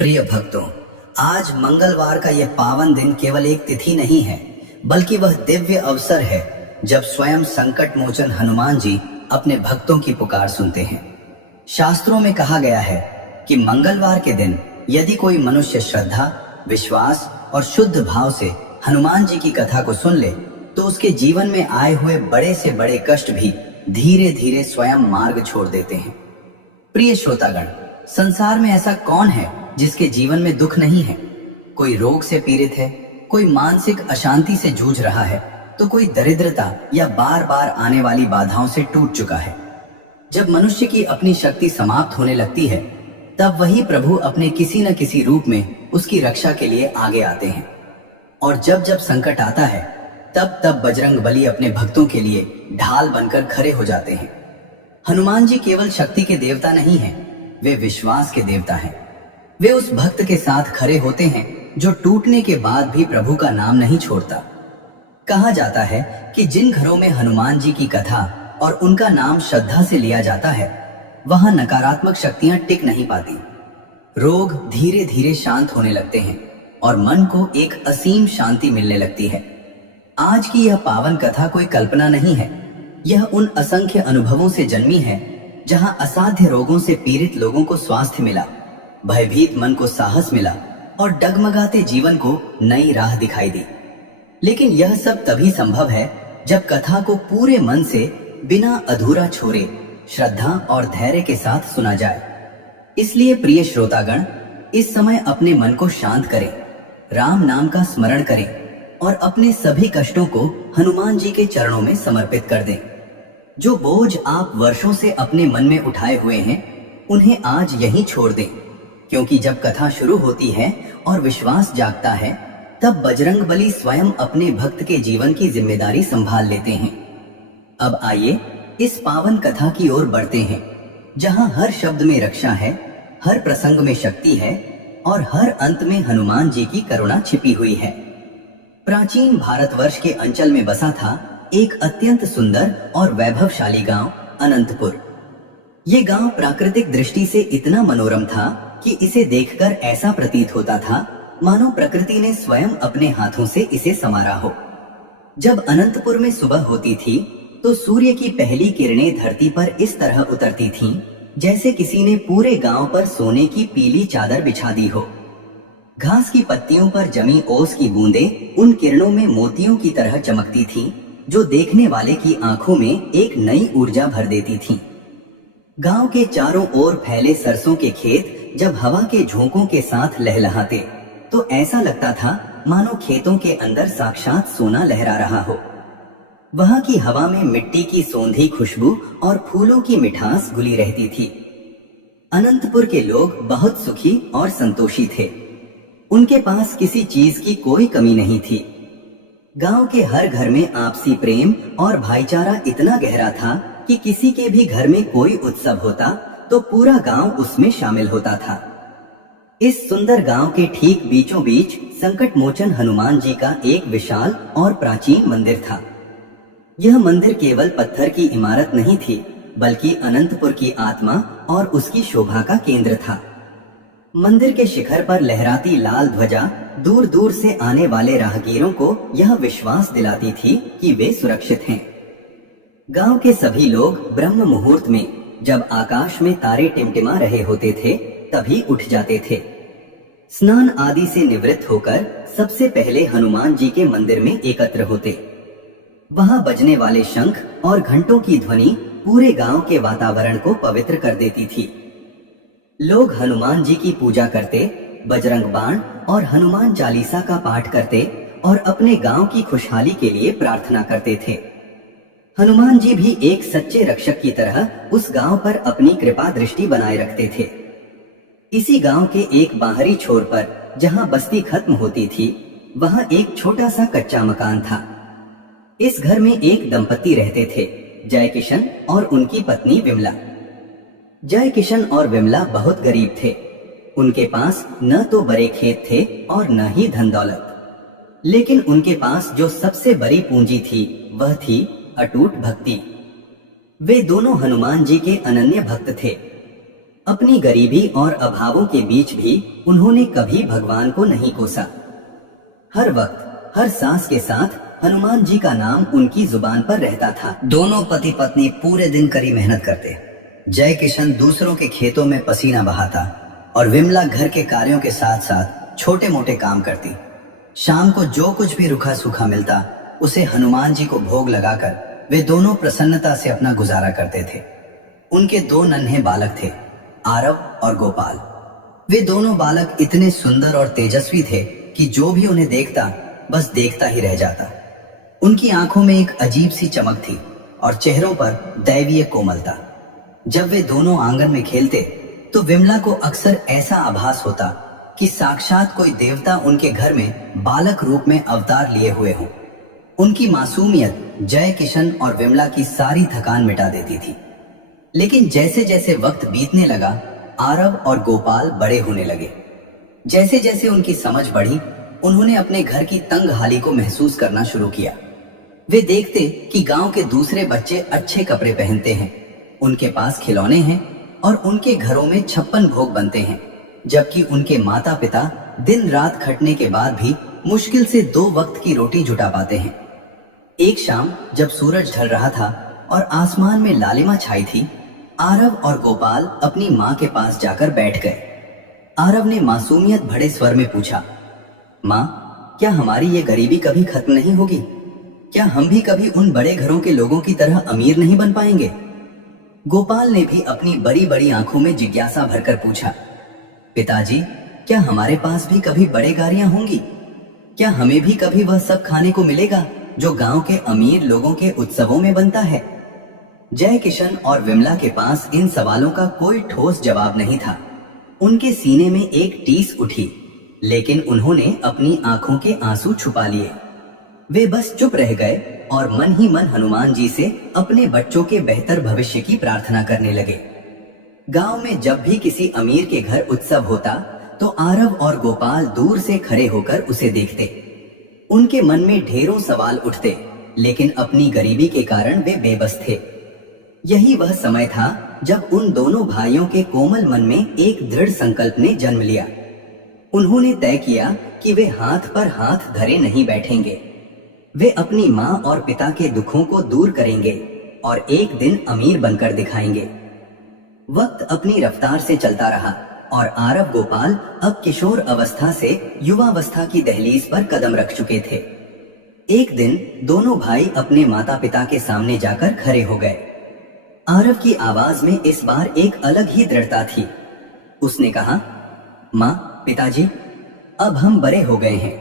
प्रिय भक्तों, आज मंगलवार का यह पावन दिन केवल एक तिथि नहीं है, बल्कि वह दिव्य अवसर है जब स्वयं संकट मोचन हनुमान जी अपने भक्तों की पुकार सुनते हैं। शास्त्रों में कहा गया है कि मंगलवार के दिन यदि कोई मनुष्य श्रद्धा, विश्वास और शुद्ध भाव से हनुमान जी की कथा को सुन ले, तो उसके जीवन में आए हुए बड़े से बड़े कष्ट भी धीरे धीरे स्वयं मार्ग छोड़ देते हैं। प्रिय श्रोतागण, संसार में ऐसा कौन है जिसके जीवन में दुख नहीं है? कोई रोग से पीड़ित है, कोई मानसिक अशांति से जूझ रहा है, तो कोई दरिद्रता या बार बार आने वाली बाधाओं से टूट चुका है। जब मनुष्य की अपनी शक्ति समाप्त होने लगती है, तब वही प्रभु अपने किसी न किसी रूप में उसकी रक्षा के लिए आगे आते हैं। और जब जब संकट आता है, तब तब बजरंग बली अपने भक्तों के लिए ढाल बनकर खड़े हो जाते हैं। हनुमान जी केवल शक्ति के देवता नहीं हैं, वे विश्वास के देवता हैं। वे उस भक्त के साथ खड़े होते हैं जो टूटने के बाद भी प्रभु का नाम नहीं छोड़ता। कहा जाता है कि जिन घरों में हनुमान जी की कथा और उनका नाम श्रद्धा से लिया जाता है, वहां नकारात्मक शक्तियां टिक नहीं पाती। रोग धीरे धीरे शांत होने लगते हैं और मन को एक असीम शांति मिलने लगती है। आज की यह पावन कथा कोई कल्पना नहीं है, यह उन असंख्य अनुभवों से जन्मी है जहां असाध्य रोगों से पीड़ित लोगों को स्वास्थ्य मिला, भयभीत मन को साहस मिला और डगमगाते जीवन को नई राह दिखाई दी। लेकिन यह सब तभी संभव है जब कथा को पूरे मन से, बिना अधूरा छोड़े, श्रद्धा और धैर्य के साथ सुना जाए। इसलिए प्रिय श्रोतागण, इस समय अपने मन को शांत करें, राम नाम का स्मरण करें और अपने सभी कष्टों को हनुमान जी के चरणों में समर्पित कर दें। जो बोझ आप वर्षों से अपने मन में उठाए हुए हैं, उन्हें आज यहीं छोड़ दें, क्योंकि जब कथा शुरू होती है और विश्वास जागता है, तब बजरंग बली स्वयं अपने भक्त के जीवन की जिम्मेदारी संभाल लेते हैं। अब आइए इस पावन कथा की ओर बढ़ते हैं, जहां हर शब्द में रक्षा है, हर प्रसंग में शक्ति है और हर अंत में हनुमान जी की करुणा छिपी हुई है। प्राचीन भारतवर्ष के अंचल में बसा था एक अत्यंत सुंदर और वैभवशाली गांव अनंतपुर। ये गांव प्राकृतिक दृष्टि से इतना मनोरम था कि इसे देखकर ऐसा प्रतीत होता था मानो प्रकृति ने स्वयं अपने हाथों से इसे संवारा हो। जब अनंतपुर में सुबह होती थी, तो सूर्य की पहली किरणें धरती पर इस तरह उतरती थीं, जैसे किसी ने पूरे गांव पर सोने की पीली चादर बिछा दी हो। घास की पत्तियों पर जमी ओस की बूंदें उन किरणों में मोतियों की तरह चमकती थीं, जो देखने वाले की आंखों में एक नई ऊर्जा भर देती थीं। गांव के चारों ओर फैले सरसों के खेत जब हवा के झोंकों के साथ लहलहाते, तो ऐसा लगता था मानो खेतों के अंदर साक्षात सोना लहरा रहा हो। वहां की हवा में मिट्टी की सौंधी खुशबू और फूलों की मिठास घुली रहती थी। अनंतपुर के लोग बहुत सुखी और संतोषी थे। उनके पास किसी चीज की कोई कमी नहीं थी। गांव के हर घर में आपसी प्रेम और भाईचारा इतना गहरा था कि किसी के भी घर में कोई उत्सव होता तो पूरा गांव उसमें शामिल होता था। इस सुंदर गांव के ठीक बीचों बीच संकट मोचन हनुमान जी का एक विशाल और प्राचीन मंदिर था। यह मंदिर केवल पत्थर की इमारत नहीं थी, बल्कि अनंतपुर की आत्मा और उसकी शोभा का केंद्र था। मंदिर के शिखर पर लहराती लाल ध्वजा दूर दूर से आने वाले राहगीरों को यह विश्वास दिलाती थी कि वे सुरक्षित हैं। गांव के सभी लोग ब्रह्म मुहूर्त में, जब आकाश में तारे टिमटिमा रहे होते थे, तभी उठ जाते थे। स्नान आदि से निवृत्त होकर सबसे पहले हनुमान जी के मंदिर में एकत्र होते। वहां बजने वाले शंख और घंटों की ध्वनि पूरे गांव के वातावरण को पवित्र कर देती थी। लोग हनुमान जी की पूजा करते, बजरंग बाण और हनुमान चालीसा का पाठ करते और अपने गांव की खुशहाली के लिए प्रार्थना करते थे। हनुमान जी भी एक सच्चे रक्षक की तरह उस गांव पर अपनी कृपा दृष्टि बनाए रखते थे। इसी गांव के एक बाहरी छोर पर, जहां बस्ती खत्म होती थी, वहां एक छोटा सा कच्चा मकान था। इस घर में एक दंपति रहते थे, जय किशन और उनकी पत्नी विमला। जय किशन और विमला बहुत गरीब थे। उनके पास न तो बड़े खेत थे और न ही धन दौलत, लेकिन उनके पास जो सबसे बड़ी पूंजी थी, वह थी अटूट भक्ति। वे दोनों हनुमान जी के अनन्य भक्त थे। अपनी गरीबी और अभावों के बीच भी उन्होंने कभी भगवान को नहीं कोसा। हर वक्त हर सांस के साथ हनुमान जी का नाम उनकी जुबान पर रहता था। दोनों पति पत्नी पूरे दिन कड़ी मेहनत करते। जय किशन दूसरों के खेतों में पसीना बहाता और विमला घर के कार्यों के साथ साथ छोटे मोटे काम करती। शाम को जो कुछ भी रूखा सूखा मिलता उसे हनुमान जी को भोग लगाकर वे दोनों प्रसन्नता से अपना गुजारा करते थे। उनके दो नन्हे बालक थे, आरव और गोपाल। वे दोनों बालक इतने सुंदर और तेजस्वी थे कि जो भी उन्हें देखता बस देखता ही रह जाता। उनकी आंखों में एक अजीब सी चमक थी और चेहरों पर दैवीय कोमलता। जब वे दोनों आंगन में खेलते तो विमला को अक्सर ऐसा आभास होता कि साक्षात कोई देवता उनके घर में बालक रूप में अवतार लिए हुए हों। उनकी मासूमियत जय किशन और विमला की सारी थकान मिटा देती थी। लेकिन जैसे जैसे वक्त बीतने लगा, आरव और गोपाल बड़े होने लगे। जैसे जैसे उनकी समझ बढ़ी, उन्होंने अपने घर की तंगहाली को महसूस करना शुरू किया। वे देखते कि गांव के दूसरे बच्चे अच्छे कपड़े पहनते हैं, उनके पास खिलौने हैं और उनके घरों में 56 भोग बनते हैं, जबकि उनके माता पिता दिन रात खटने के बाद भी मुश्किल से 2 वक्त की रोटी जुटा पाते हैं। एक शाम जब सूरज ढल रहा था और आसमान में लालिमा छाई थी, आरव और गोपाल अपनी माँ के पास जाकर बैठ गए। आरव ने मासूमियत भरे स्वर में पूछा, माँ, क्या हमारी ये गरीबी कभी खत्म नहीं होगी? क्या हम भी कभी उन बड़े घरों के लोगों की तरह अमीर नहीं बन पाएंगे? गोपाल ने भी अपनी बड़ी बड़ी आंखों में जिज्ञासा भरकर पूछा, पिताजी, क्या हमारे पास भी कभी बड़े गाड़ियां होंगी? क्या हमें भी कभी वह सब खाने को मिलेगा जो गांव के अमीर लोगों के उत्सवों में बनता है? जय किशन और विमला के पास इन सवालों का कोई ठोस जवाब नहीं था। उनके सीने में एक टीस उठी, लेकिन उन्होंने अपनी आंखों के आंसू छुपा लिए। वे बस चुप रह गए और मन ही मन हनुमान जी से अपने बच्चों के बेहतर भविष्य की प्रार्थना करने लगे। गांव में जब भी किसी अमीर के घर उत्सव होता तो आरव और गोपाल दूर से खड़े होकर उसे देखते। उनके मन में ढेरों सवाल उठते, लेकिन अपनी गरीबी के कारण वे बेबस थे। यही वह समय था जब उन दोनों भाइयों के कोमल मन में एक दृढ़ संकल्प ने जन्म लिया। उन्होंने तय किया कि वे हाथ पर हाथ धरे नहीं बैठेंगे। वे अपनी माँ और पिता के दुखों को दूर करेंगे और एक दिन अमीर बनकर दिखाएंगे। वक्त अपनी रफ्तार से चलता रहा और आरव गोपाल अब किशोर अवस्था से युवावस्था की दहलीज पर कदम रख चुके थे। एक दिन दोनों भाई अपने माता पिता के सामने जाकर खड़े हो गए। आरव की आवाज में इस बार एक अलग ही दृढ़ता थी। उसने कहा, माँ, पिताजी, अब हम बड़े हो गए हैं।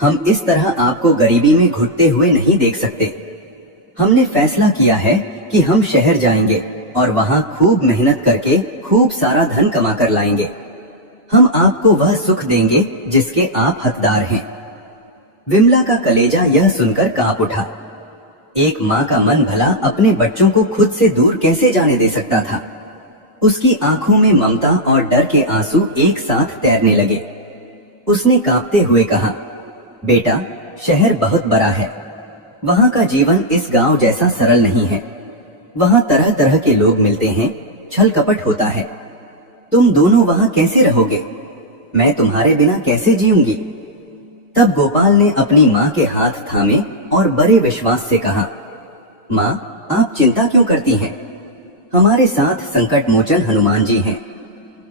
हम इस तरह आपको गरीबी में घुटते हुए नहीं देख सकते। हमने फैसला किया है कि हम शहर जाएंगे और वहां खूब मेहनत करके खूब सारा धन कमा कर लाएंगे। हम आपको वह सुख देंगे जिसके आप हकदार हैं। विमला का कलेजा यह सुनकर कांप उठा। एक माँ का मन भला अपने बच्चों को खुद से दूर कैसे जाने दे सकता था? उसकी आंखों में ममता और डर के आंसू एक साथ तैरने लगे। उसने कांपते हुए कहा, बेटा, शहर बहुत बड़ा है। वहां का जीवन इस गांव जैसा सरल नहीं है। वहां तरह तरह के लोग मिलते हैं, छल कपट होता है। तुम दोनों वहां कैसे रहोगे? मैं तुम्हारे बिना कैसे जीऊंगी? तब गोपाल ने अपनी माँ के हाथ थामे और बड़े विश्वास से कहा, माँ, आप चिंता क्यों करती हैं? हमारे साथ संकट मोचन हनुमान जी हैं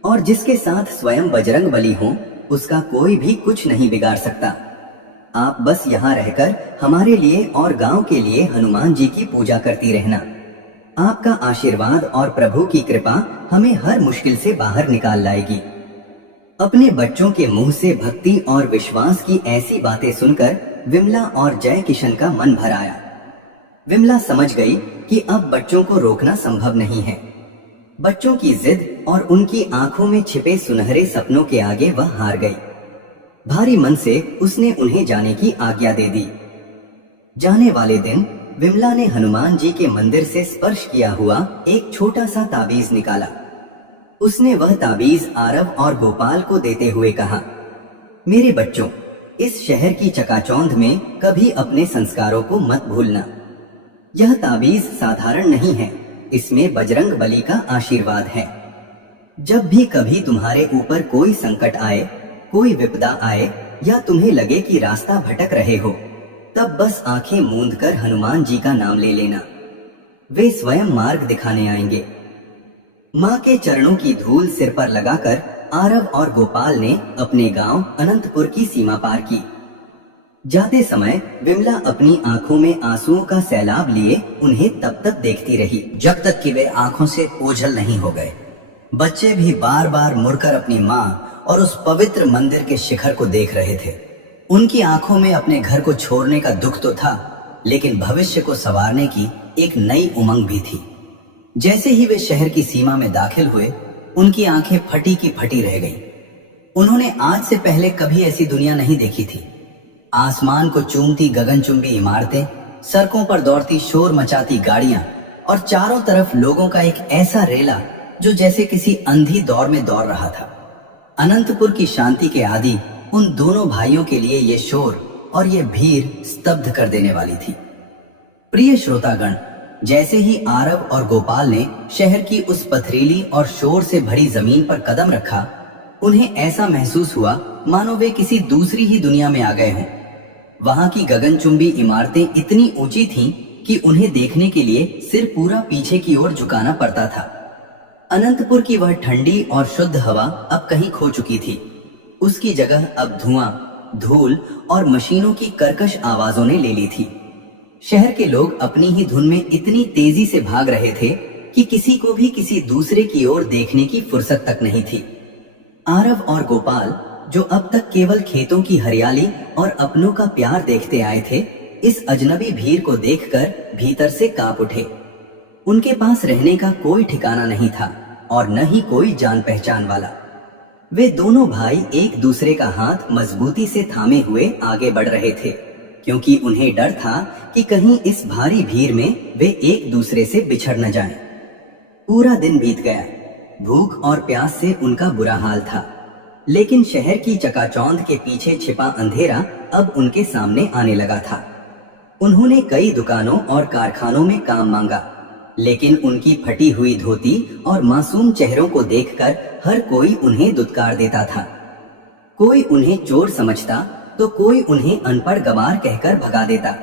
और जिसके साथ स्वयं बजरंग बली हो उसका कोई भी कुछ नहीं बिगाड़ सकता। आप बस यहाँ रहकर हमारे लिए और गांव के लिए हनुमान जी की पूजा करती रहना। आपका आशीर्वाद और प्रभु की कृपा हमें हर मुश्किल से बाहर निकाल लाएगी। अपने बच्चों के मुंह से भक्ति और विश्वास की ऐसी बातें सुनकर विमला और जय किशन का मन भर आया। विमला समझ गई कि अब बच्चों को रोकना संभव नहीं है। बच्चों की जिद और उनकी आंखों में छिपे सुनहरे सपनों के आगे वह हार गई। भारी मन से उसने उन्हें जाने की आज्ञा दे दी। जाने वाले दिन विमला ने हनुमान जी के मंदिर से स्पर्श किया हुआ एक छोटा सा ताबीज निकाला। उसने वह ताबीज आरव और गोपाल को देते हुए कहा, मेरे बच्चों, इस शहर की चकाचौंध में कभी अपने संस्कारों को मत भूलना। यह ताबीज साधारण नहीं है, इसमें बजरंग बली का आशीर्वाद है। जब भी कभी तुम्हारे ऊपर कोई संकट आए, कोई विपदा आए या तुम्हें लगे कि रास्ता भटक रहे हो, तब बस आंखें मूंद कर हनुमान जी का नाम ले लेना। वे स्वयं मार्ग दिखाने आएंगे। माँ के चरणों की धूल सिर पर लगाकर आरव और गोपाल ने अपने गांव अनंतपुर की सीमा पार की। जाते समय विमला अपनी आंखों में आंसुओं का सैलाब लिए उन्हें तब तक देखती रही जब तक कि वे आंखों से ओझल नहीं हो गए। बच्चे भी बार बार मुड़कर अपनी माँ और उस पवित्र मंदिर के शिखर को देख रहे थे। उनकी आंखों में अपने घर को छोड़ने का दुख तो था, लेकिन भविष्य को संवारने की एक नई उमंग भी थी। जैसे ही वे शहर की सीमा में दाखिल हुए, उनकी आंखें फटी की फटी रह गईं। उन्होंने आज से पहले कभी ऐसी दुनिया नहीं देखी थी। आसमान को चूमती गगनचुंबी इमारतें, सड़कों पर दौड़ती शोर मचाती गाड़ियां और चारों तरफ लोगों का एक ऐसा रेला जो जैसे किसी अंधी दौड़ में दौड़ रहा था। अनंतपुर की शांति के आदि उन दोनों भाइयों के लिए ये शोर और ये भीड़ स्तब्ध कर देने वाली थी। प्रिय श्रोतागण, जैसे ही आरव और गोपाल ने शहर की उस पथरीली और शोर से भरी जमीन पर कदम रखा, उन्हें ऐसा महसूस हुआ मानो वे किसी दूसरी ही दुनिया में आ गए हों। वहां की गगनचुंबी इमारतें इतनी ऊंची थीं कि उन्हें देखने के लिए सिर पूरा पीछे की ओर झुकाना पड़ता था। अनंतपुर की वह ठंडी और शुद्ध हवा अब कहीं खो चुकी थी। उसकी जगह अब धुआं, धूल और मशीनों की कर्कश आवाजों ने ले ली थी। शहर के लोग अपनी ही धुन में इतनी तेजी से भाग रहे थे कि किसी को भी किसी दूसरे की ओर देखने की फुर्सत तक नहीं थी। आरव और गोपाल, जो अब तक केवल खेतों की हरियाली और अपनों का प्यार देखते आए थे, इस अजनबी भीड़ को देखकर भीतर से कांप उठे। उनके पास रहने का कोई ठिकाना नहीं था और न ही कोई जान पहचान वाला। वे दोनों भाई एक दूसरे का हाथ मजबूती से थामे हुए आगे बढ़ रहे थे, क्योंकि उन्हें डर था कि कहीं इस भारी भीड़ में वे एक दूसरे से बिछड़ न जाएं। पूरा दिन बीत गया। भूख और प्यास से उनका बुरा हाल था, लेकिन शहर की चकाचौंध के पीछे छिपा अंधेरा अब उनके सामने आने लगा था। उन्होंने कई दुकानों और कारखानों में काम मांगा, लेकिन उनकी फटी हुई धोती और मासूम चेहरों को देखकर हर कोई उन्हें दुत्कार देता था। कोई उन्हें चोर समझता तो कोई उन्हें अनपढ़ गवार कहकर भगा देता।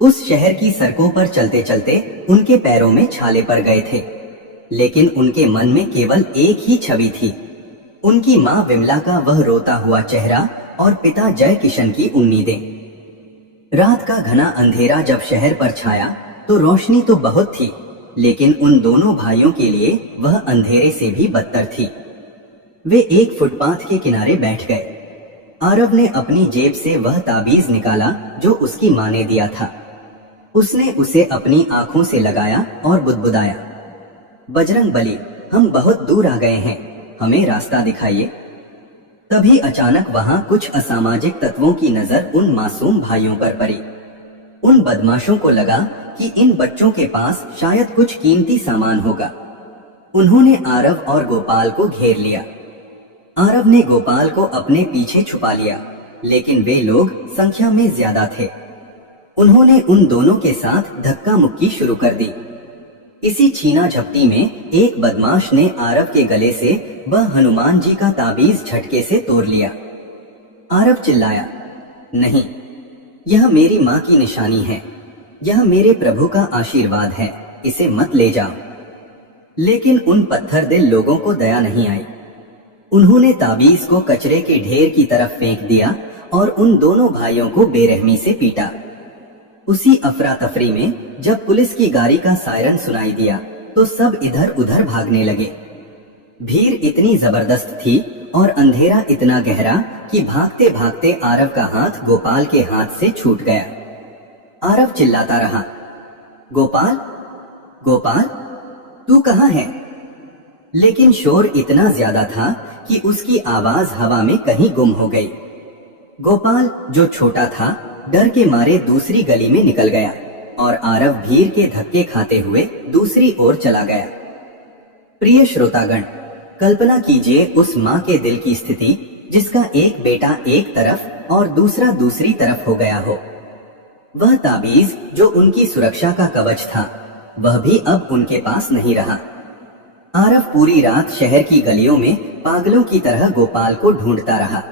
उस शहर की सड़कों पर चलते चलते उनके पैरों में छाले पड़ गए थे, लेकिन उनके मन में केवल एक ही छवि थी, उनकी माँ विमला का वह रोता हुआ चेहरा और पिता जय किशन की उम्मीदें। रात का घना अंधेरा जब शहर पर छाया तो रोशनी तो बहुत थी, लेकिन उन दोनों भाइयों के लिए वह अंधेरे से भी बदतर थी। वे एक फुटपाथ के किनारे बैठ गए। आरव ने अपनी जेब से वह ताबीज निकाला जो उसकी माँ ने दिया था। उसने उसे अपनी आंखों से लगाया और बुदबुदाया, बजरंग बली, हम बहुत दूर आ गए हैं, हमें रास्ता दिखाइए। तभी अचानक वहां कुछ असामाजिक तत्वों की नजर उन मासूम भाइयों पर पड़ी। उन बदमाशों को लगा कि इन बच्चों के पास शायद कुछ कीमती सामान होगा। उन्होंने आरव और गोपाल को घेर लिया। आरव ने गोपाल को अपने पीछे छुपा लिया, लेकिन वे लोग संख्या में ज्यादा थे। उन्होंने उन दोनों के साथ धक्का मुक्की शुरू कर दी। इसी छीना झपटी में एक बदमाश ने आरव के गले से वह हनुमान जी का ताबीज झटके से तोड़ लिया। आरव चिल्लाया, नहीं, यह मेरी माँ की निशानी है, यह मेरे प्रभु का आशीर्वाद है, इसे मत ले जाओ। लेकिन उन पत्थर दिल लोगों को दया नहीं आई। उन्होंने ताबीज को कचरे के ढेर की तरफ फेंक दिया और उन दोनों भाइयों को बेरहमी से पीटा। उसी अफरा तफरी में जब पुलिस की गाड़ी का सायरन सुनाई दिया तो सब इधर उधर भागने लगे। भीड़ इतनी जबरदस्त थी और अंधेरा इतना गहरा कि भागते भागते आरव का हाथ गोपाल के हाथ से छूट गया। आरव चिल्लाता रहा, गोपाल, गोपाल, तू कहाँ है? लेकिन शोर इतना ज्यादा था कि उसकी आवाज हवा में कहीं गुम हो गई। गोपाल, जो छोटा था, डर के मारे दूसरी गली में निकल गया और आरव भीड़ के धक्के खाते हुए दूसरी ओर चला गया। प्रिय श्रोतागण, कल्पना कीजिए उस माँ के दिल की स्थिति जिसका एक बेटा एक तरफ और दूसरा दूसरी तरफ हो गया हो। वह ताबीज जो उनकी सुरक्षा का कवच था, वह भी अब उनके पास नहीं रहा। आरव पूरी रात शहर की गलियों में पागलों की तरह गोपाल को ढूंढता रहा।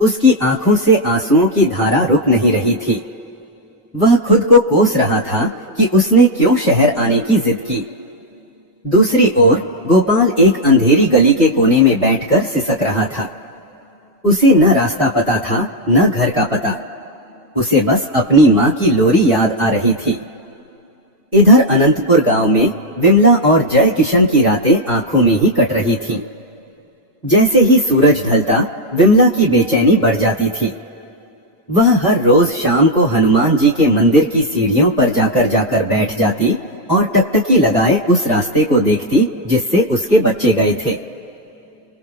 उसकी आंखों से आंसुओं की धारा रुक नहीं रही थी। वह खुद को कोस रहा था कि उसने क्यों शहर आने की जिद की। दूसरी ओर गोपाल एक अंधेरी गली के कोने में बैठकर सिसक रहा था। उसे न रास्ता पता था न घर का पता। उसे बस अपनी माँ की लोरी याद आ रही थी। इधर अनंतपुर गांव में विमला और जय किशन की रातें आंखों में ही कट रही थीं। जैसे ही सूरज ढलता विमला की बेचैनी बढ़ जाती थी। वह हर रोज शाम को हनुमान जी के मंदिर की सीढ़ियों पर जाकर बैठ जाती और टकटकी लगाए उस रास्ते को देखती जिससे उसके बच्चे गए थे।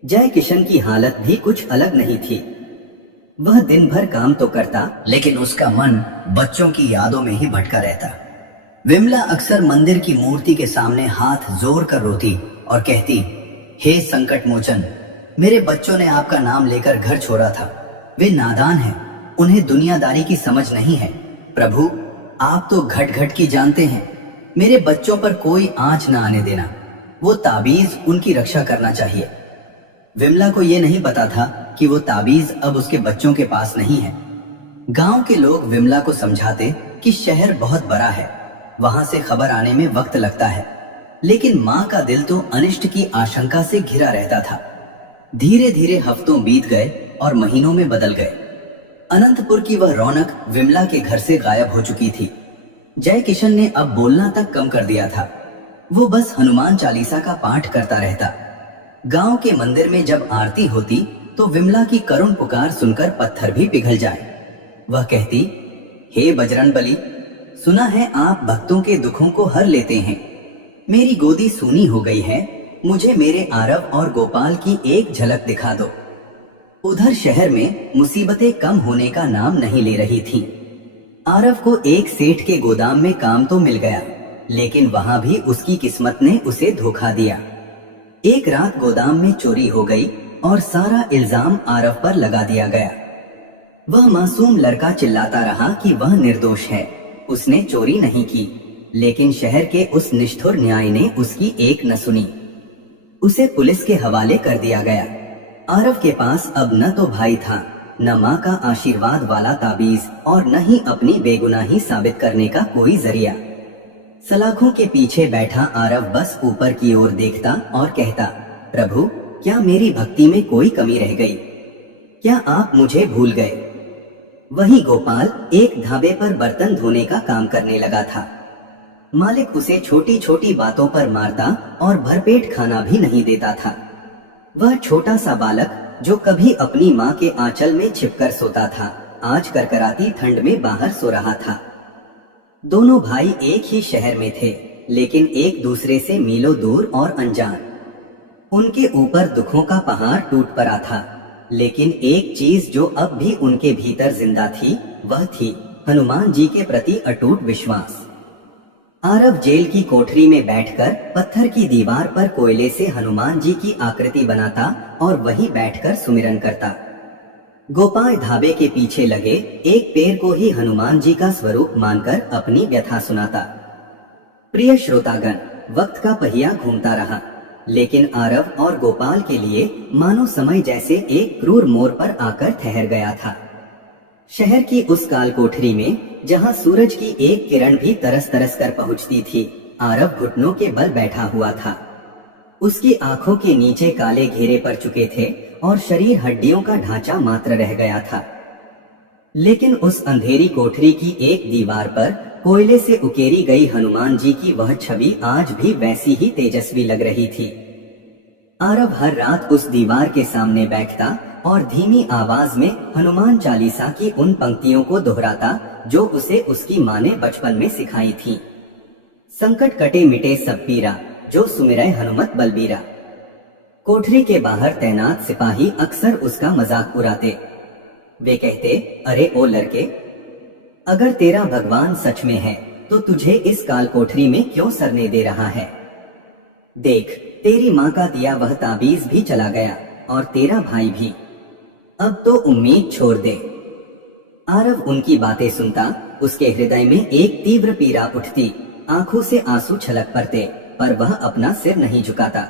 जय किशन की हालत भी कुछ अलग नहीं थी। वह दिन भर काम तो करता, लेकिन उसका मन बच्चों की यादों में ही भटका रहता। विमला अक्सर मंदिर की मूर्ति के सामने हाथ जोड़ कर रोती और कहती, हे संकट मोचन, मेरे बच्चों ने आपका नाम लेकर घर छोड़ा था। वे नादान हैं, उन्हें दुनियादारी की समझ नहीं है। प्रभु, आप तो घट घट की जानते हैं। मेरे बच्चों पर कोई आंच न आने देना। वो ताबीज उनकी रक्षा करना चाहिए। विमला को यह नहीं पता था कि वो ताबीज अब उसके बच्चों के पास नहीं है। गांव के लोग विमला को समझाते कि शहर बहुत बड़ा है, वहां से खबर आने में वक्त लगता है, लेकिन माँ का दिल तो अनिष्ट की आशंका से घिरा रहता था। धीरे धीरे हफ्तों बीत गए और महीनों में बदल गए। अनंतपुर की वह रौनक विमला के घर से गायब हो चुकी थी। जय किशन ने अब बोलना तक कम कर दिया था। वो बस हनुमान चालीसा का पाठ करता रहता। गांव के मंदिर में जब आरती होती तो विमला की करुण पुकार सुनकर पत्थर भी पिघल जाए। वह कहती, हे बजरंगबली, सुना है आप भक्तों के दुखों को हर लेते हैं। मेरी गोदी सूनी हो गई है, मुझे मेरे आरव और गोपाल की एक झलक दिखा दो। उधर शहर में मुसीबतें कम होने का नाम नहीं ले रही थीं। आरव को एक सेठ के गोदाम में काम तो मिल गया, लेकिन वहां भी उसकी किस्मत ने उसे धोखा दिया। एक रात गोदाम में चोरी हो गई और सारा इल्जाम आरव पर लगा दिया गया। वह मासूम लड़का चिल्लाता रहा कि वह निर्दोष है, उसने चोरी नहीं की, लेकिन शहर के उस निष्ठुर न्याय ने उसकी एक न सुनी। उसे पुलिस के हवाले कर दिया गया। आरव के पास अब न तो भाई था, न माँ का आशीर्वाद वाला ताबीज और न ही अपनी बेगुनाही साबित करने का कोई जरिया। सलाखों के पीछे बैठा आरव बस ऊपर की ओर देखता और कहता, प्रभु, क्या मेरी भक्ति में कोई कमी रह गई? क्या आप मुझे भूल गए? वहीं गोपाल एक ढाबे पर बर्तन धोने का काम करने लगा था। मालिक उसे छोटी छोटी बातों पर मारता और भरपेट खाना भी नहीं देता था। वह छोटा सा बालक जो कभी अपनी माँ के आंचल में छिपकर सोता था, आज करकराती ठंड में बाहर सो रहा था। दोनों भाई एक ही शहर में थे, लेकिन एक दूसरे से मीलों दूर और अनजान। उनके ऊपर दुखों का पहाड़ टूट पड़ा था, लेकिन एक चीज जो अब भी उनके भीतर जिंदा थी, वह थी हनुमान जी के प्रति अटूट विश्वास। आरव जेल की कोठरी में बैठकर पत्थर की दीवार पर कोयले से हनुमान जी की आकृति बनाता और वहीं बैठकर सुमिरन करता। गोपाल ढाबे के पीछे लगे एक पेड़ को ही हनुमान जी का स्वरूप मानकर अपनी व्यथा सुनाता। प्रिय श्रोतागण, वक्त का पहिया घूमता रहा, लेकिन आरव और गोपाल के लिए मानो समय जैसे एक क्रूर मोड़ पर आकर ठहर गया था। शहर की उस काल कोठरी में जहां सूरज की एक किरण भी तरस तरस कर पहुंचती थी, आरव घुटनों के बल बैठा हुआ था। उसकी आंखों के नीचे काले घेरे पड़ चुके थे और शरीर हड्डियों का ढांचा मात्र रह गया था। लेकिन उस अंधेरी कोठरी की एक दीवार पर कोयले से उकेरी गई हनुमान जी की वह छवि आज भी वैसी ही तेजस्वी लग रही थी। आरव हर रात उस दीवार के सामने बैठता और धीमी आवाज में हनुमान चालीसा की उन पंक्तियों को दोहराता जो उसे उसकी माँ ने बचपन में सिखाई थी। संकट कटे मिटे सब पीरा, जो सुमिरै हनुमत बलबीरा। कोठरी के बाहर तैनात सिपाही अक्सर उसका मजाक उड़ाते। वे कहते, अरे ओ लड़के, अगर तेरा भगवान सच में है तो तुझे इस काल कोठरी में क्यों सरने दे रहा है? देख, तेरी माँ का दिया वह ताबीज भी चला गया और तेरा भाई भी। अब तो उम्मीद छोड़ दे। आरव उनकी बातें सुनता, उसके हृदय में एक तीव्र पीड़ा उठती, आंखों से आंसू छलक पड़ते पर वह अपना सिर नहीं झुकाता।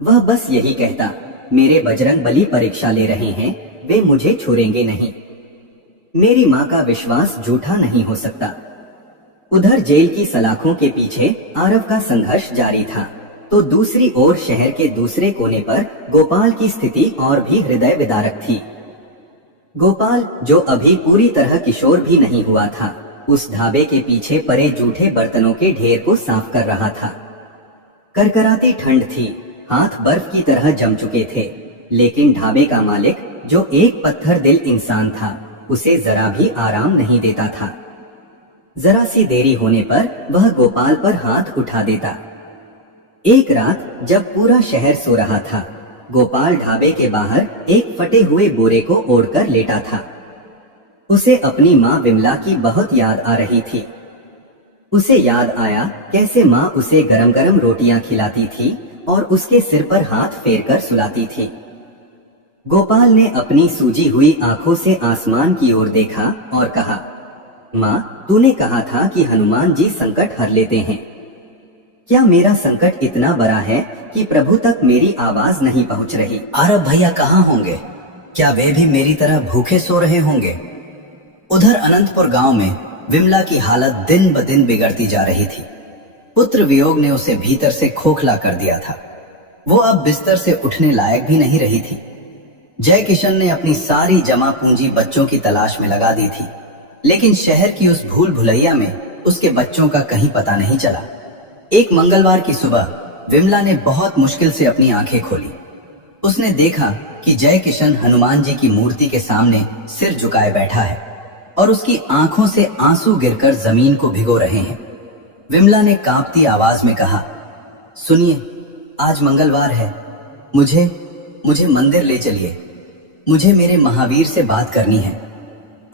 वह बस यही कहता, मेरे बजरंग बली परीक्षा ले रहे हैं, वे मुझे छोड़ेंगे नहीं। मेरी माँ का विश्वास झूठा नहीं हो सकता। उधर जेल की सलाखों के पीछे आरव का संघर्ष जारी था, तो दूसरी ओर शहर के दूसरे कोने पर गोपाल की स्थिति और भी हृदय विदारक थी। गोपाल, जो अभी पूरी तरह किशोर भी नहीं हुआ था, उस ढाबे के पीछे पड़े जूठे बर्तनों के ढेर को साफ कर रहा था। करकराती ठंड थी, हाथ बर्फ की तरह जम चुके थे, लेकिन ढाबे का मालिक, जो एक पत्थर दिल इंसान था, उसे जरा भी आराम नहीं देता था। जरा सी देरी होने पर वह गोपाल पर हाथ उठा देता। एक रात जब पूरा शहर सो रहा था, गोपाल ढाबे के बाहर एक फटे हुए बोरे को ओढ़कर लेटा था। उसे अपनी माँ विमला की बहुत याद आ रही थी। उसे याद आया कैसे माँ उसे गरम गरम रोटियां खिलाती थी और उसके सिर पर हाथ फेरकर सुलाती थी। गोपाल ने अपनी सूजी हुई आंखों से आसमान की ओर देखा और कहा, माँ, तूने कहा था कि हनुमान जी संकट हर लेते हैं। क्या मेरा संकट इतना बड़ा है कि प्रभु तक मेरी आवाज नहीं पहुंच रही? आरव भैया कहाँ होंगे? क्या वे भी मेरी तरह भूखे सो रहे होंगे? उधर अनंतपुर गांव में विमला की हालत दिन ब दिन बिगड़ती जा रही थी। पुत्र वियोग ने उसे भीतर से खोखला कर दिया था। वो अब बिस्तर से उठने लायक भी नहीं रही थी। जय किशन ने अपनी सारी जमा पूंजी बच्चों की तलाश में लगा दी थी, लेकिन शहर की उस भूल भुलैया में उसके बच्चों का कहीं पता नहीं चला। एक मंगलवार की सुबह विमला ने बहुत मुश्किल से अपनी आंखें खोली। उसने देखा कि जय किशन हनुमान जी की मूर्ति के सामने सिर झुकाए बैठा है और उसकी आंखों से आंसू गिरकर जमीन को भिगो रहे हैं। विमला ने कांपती आवाज में कहा, सुनिए, आज मंगलवार है, मुझे मंदिर ले चलिए। मुझे मेरे महावीर से बात करनी है।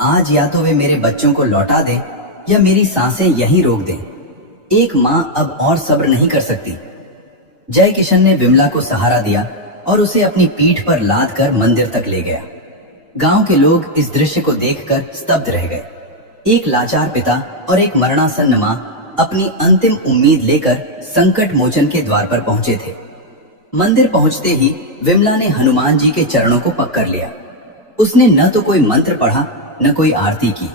आज या तो वे मेरे बच्चों को लौटा दें या मेरी सांसें यहीं रोक दें। एक मां अब और सब्र नहीं कर सकती। जय किशन ने विमला को सहारा दिया और उसे अपनी पीठ पर लाद कर मंदिर तक ले गया। गांव के लोग इस दृश्य को देखकर स्तब्ध रह गए। एक लाचार पिता और एक मरणासन्न मां अपनी अंतिम उम्मीद लेकर संकट मोचन के द्वार पर पहुंचे थे। मंदिर पहुंचते ही विमला ने हनुमान जी के चरणों को पकड़ लिया। उसने न तो कोई मंत्र पढ़ा न कोई आरती की।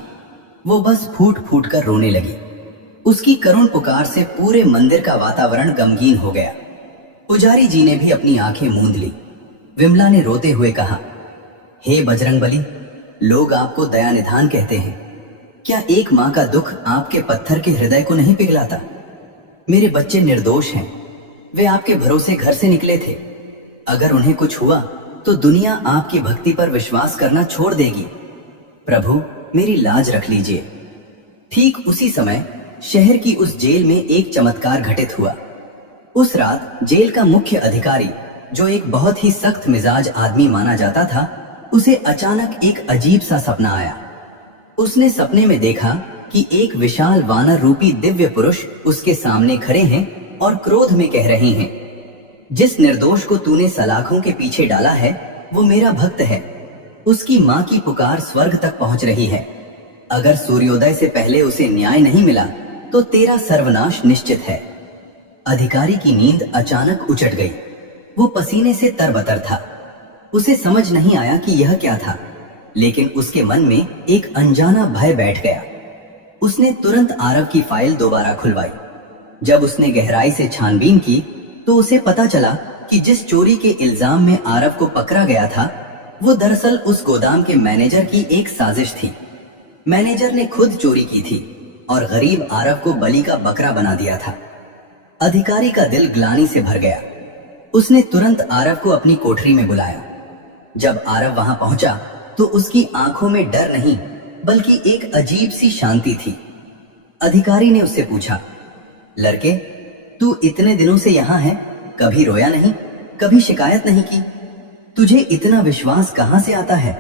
वो बस फूट फूट कर रोने लगी। उसकी करुण पुकार से पूरे मंदिर का वातावरण गमगीन हो गया। पुजारी जी ने भी अपनी आंखें मूंद ली। विमला ने रोते हुए कहा, हे बजरंगबली, लोग आपको दया निधान कहते हैं। क्या एक मां का दुख आपके पत्थर के हृदय को नहीं पिघलाता? मेरे बच्चे निर्दोष हैं। वे आपके भरोसे घर से निकले थे। अगर उन्हें कुछ हुआ तो दुनिया आपकी भक्ति पर विश्वास करना छोड़ देगी। प्रभु, मेरी लाज रख लीजिए। ठीक उसी समय शहर की उस जेल में एक चमत्कार घटित हुआ। उस रात जेल का मुख्य अधिकारी, जो एक बहुत ही सख्त मिजाज आदमी माना जाता था, उसे अचानक एक अजीब सा सपना आया। उसने सपने में देखा कि एक विशाल वानर रूपी दिव्य पुरुष उसके सामने खड़े हैं और क्रोध में कह रहे हैं, जिस निर्दोष को तूने सलाखों के पीछे डाला है वो मेरा भक्त है। उसकी मां की पुकार स्वर्ग तक पहुंच रही है। अगर सूर्योदय से पहले उसे न्याय नहीं मिला तो तेरा सर्वनाश निश्चित है। अधिकारी की नींद अचानक उचट गई। वो पसीने से तरबतर था। उसे समझ नहीं आया कि यह क्या था, लेकिन उसके मन में एक अनजाना भय बैठ गया। उसने तुरंत आरव की फाइल दोबारा खुलवाई। जब उसने गहराई से छानबीन की तो उसे पता चला कि जिस चोरी के इल्जाम में आरव को पकड़ा गया था वो दरअसल उस गोदाम के मैनेजर की एक साजिश थी। मैनेजर ने खुद चोरी की थी और गरीब आरव को बलि का बकरा बना दिया था। अधिकारी का दिल ग्लानि से भर गया। उसने तुरंत आरव को अपनी कोठरी में बुलाया। जब आरव वहां पहुंचा तो उसकी आंखों में डर नहीं बल्कि एक अजीब सी शांति थी। अधिकारी ने उससे पूछा, लड़के, तू इतने दिनों से यहाँ है, कभी रोया नहीं, कभी शिकायत नहीं की, तुझे इतना विश्वास कहां से आता है?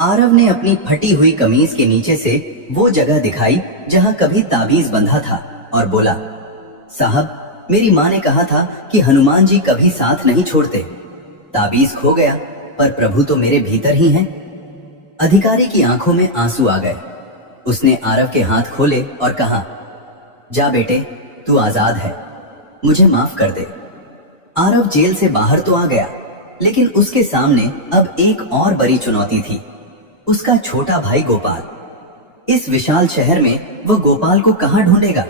आरव ने अपनी फटी हुई कमीज के नीचे से वो जगह दिखाई जहां कभी ताबीज बंधा था और बोला, साहब, मेरी माँ ने कहा था कि हनुमान जी कभी साथ नहीं छोड़ते। ताबीज खो गया पर प्रभु तो मेरे भीतर ही हैं। अधिकारी की आंखों में आंसू आ गए। उसने आरव के हाथ खोले और कहा, जा बेटे, तू आजाद है। मुझे माफ कर दे। आरव जेल से बाहर तो आ गया, लेकिन उसके सामने अब एक और बड़ी चुनौती थी, उसका छोटा भाई गोपाल। इस विशाल शहर में वो गोपाल को कहां ढूंढेगा?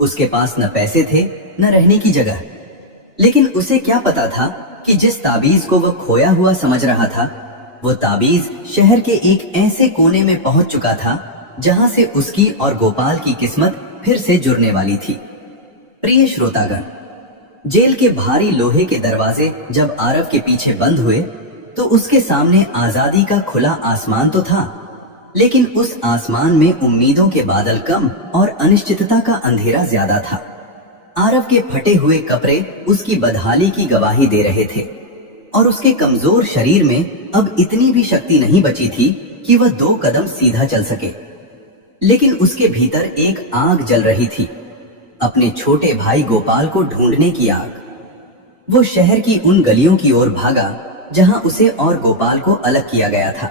उसके पास न पैसे थे न रहने की जगह। लेकिन उसे क्या पता था कि जिस ताबीज को वो खोया हुआ समझ रहा था, वो ताबीज शहर के एक ऐसे कोने में पहुंच चुका था जहां से उसकी और गोपाल की किस्मत फिर से जुड़ने वाली थी। प्रिय श्रोतागण, जेल के भारी लोहे के दरवाजे जब आरव के पीछे बंद हुए तो उसके सामने आजादी का खुला आसमान तो था, लेकिन उस आसमान में उम्मीदों के बादल कम और अनिश्चितता का अंधेरा ज्यादा था। आरव के फटे हुए कपड़े उसकी बदहाली की गवाही दे रहे थे और उसके कमजोर शरीर में अब इतनी भी शक्ति नहीं बची थी कि वह 2 कदम सीधा चल सके। लेकिन उसके भीतर एक आग जल रही थी, अपने छोटे भाई गोपाल को ढूंढने की आग। वो शहर की उन गलियों की ओर भागा जहां उसे और गोपाल को अलग किया गया था।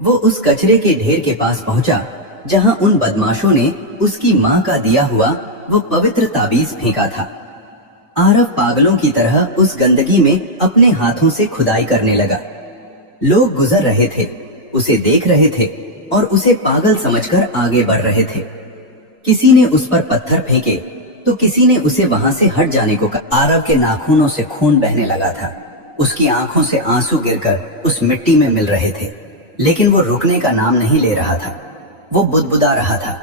वो उस कचरे के ढेर के पास पहुंचा जहां उन बदमाशों ने उसकी मां का दिया हुआ वो पवित्र ताबीज फेंका था। आरव पागलों की तरह उस गंदगी में अपने हाथों से खुदाई करने लगा। लोग गुजर रहे थे, उसे देख रहे थे और उसे पागल समझकर आगे बढ़ रहे थे। किसी ने उस पर पत्थर फेंके तो किसी ने उसे वहां से हट जाने को कहा। आरव के नाखूनों से खून बहने लगा था, उसकी आंखों से आंसू गिरकर उस मिट्टी में मिल रहे थे, लेकिन वो रुकने का नाम नहीं ले रहा था। वो बुदबुदा रहा था।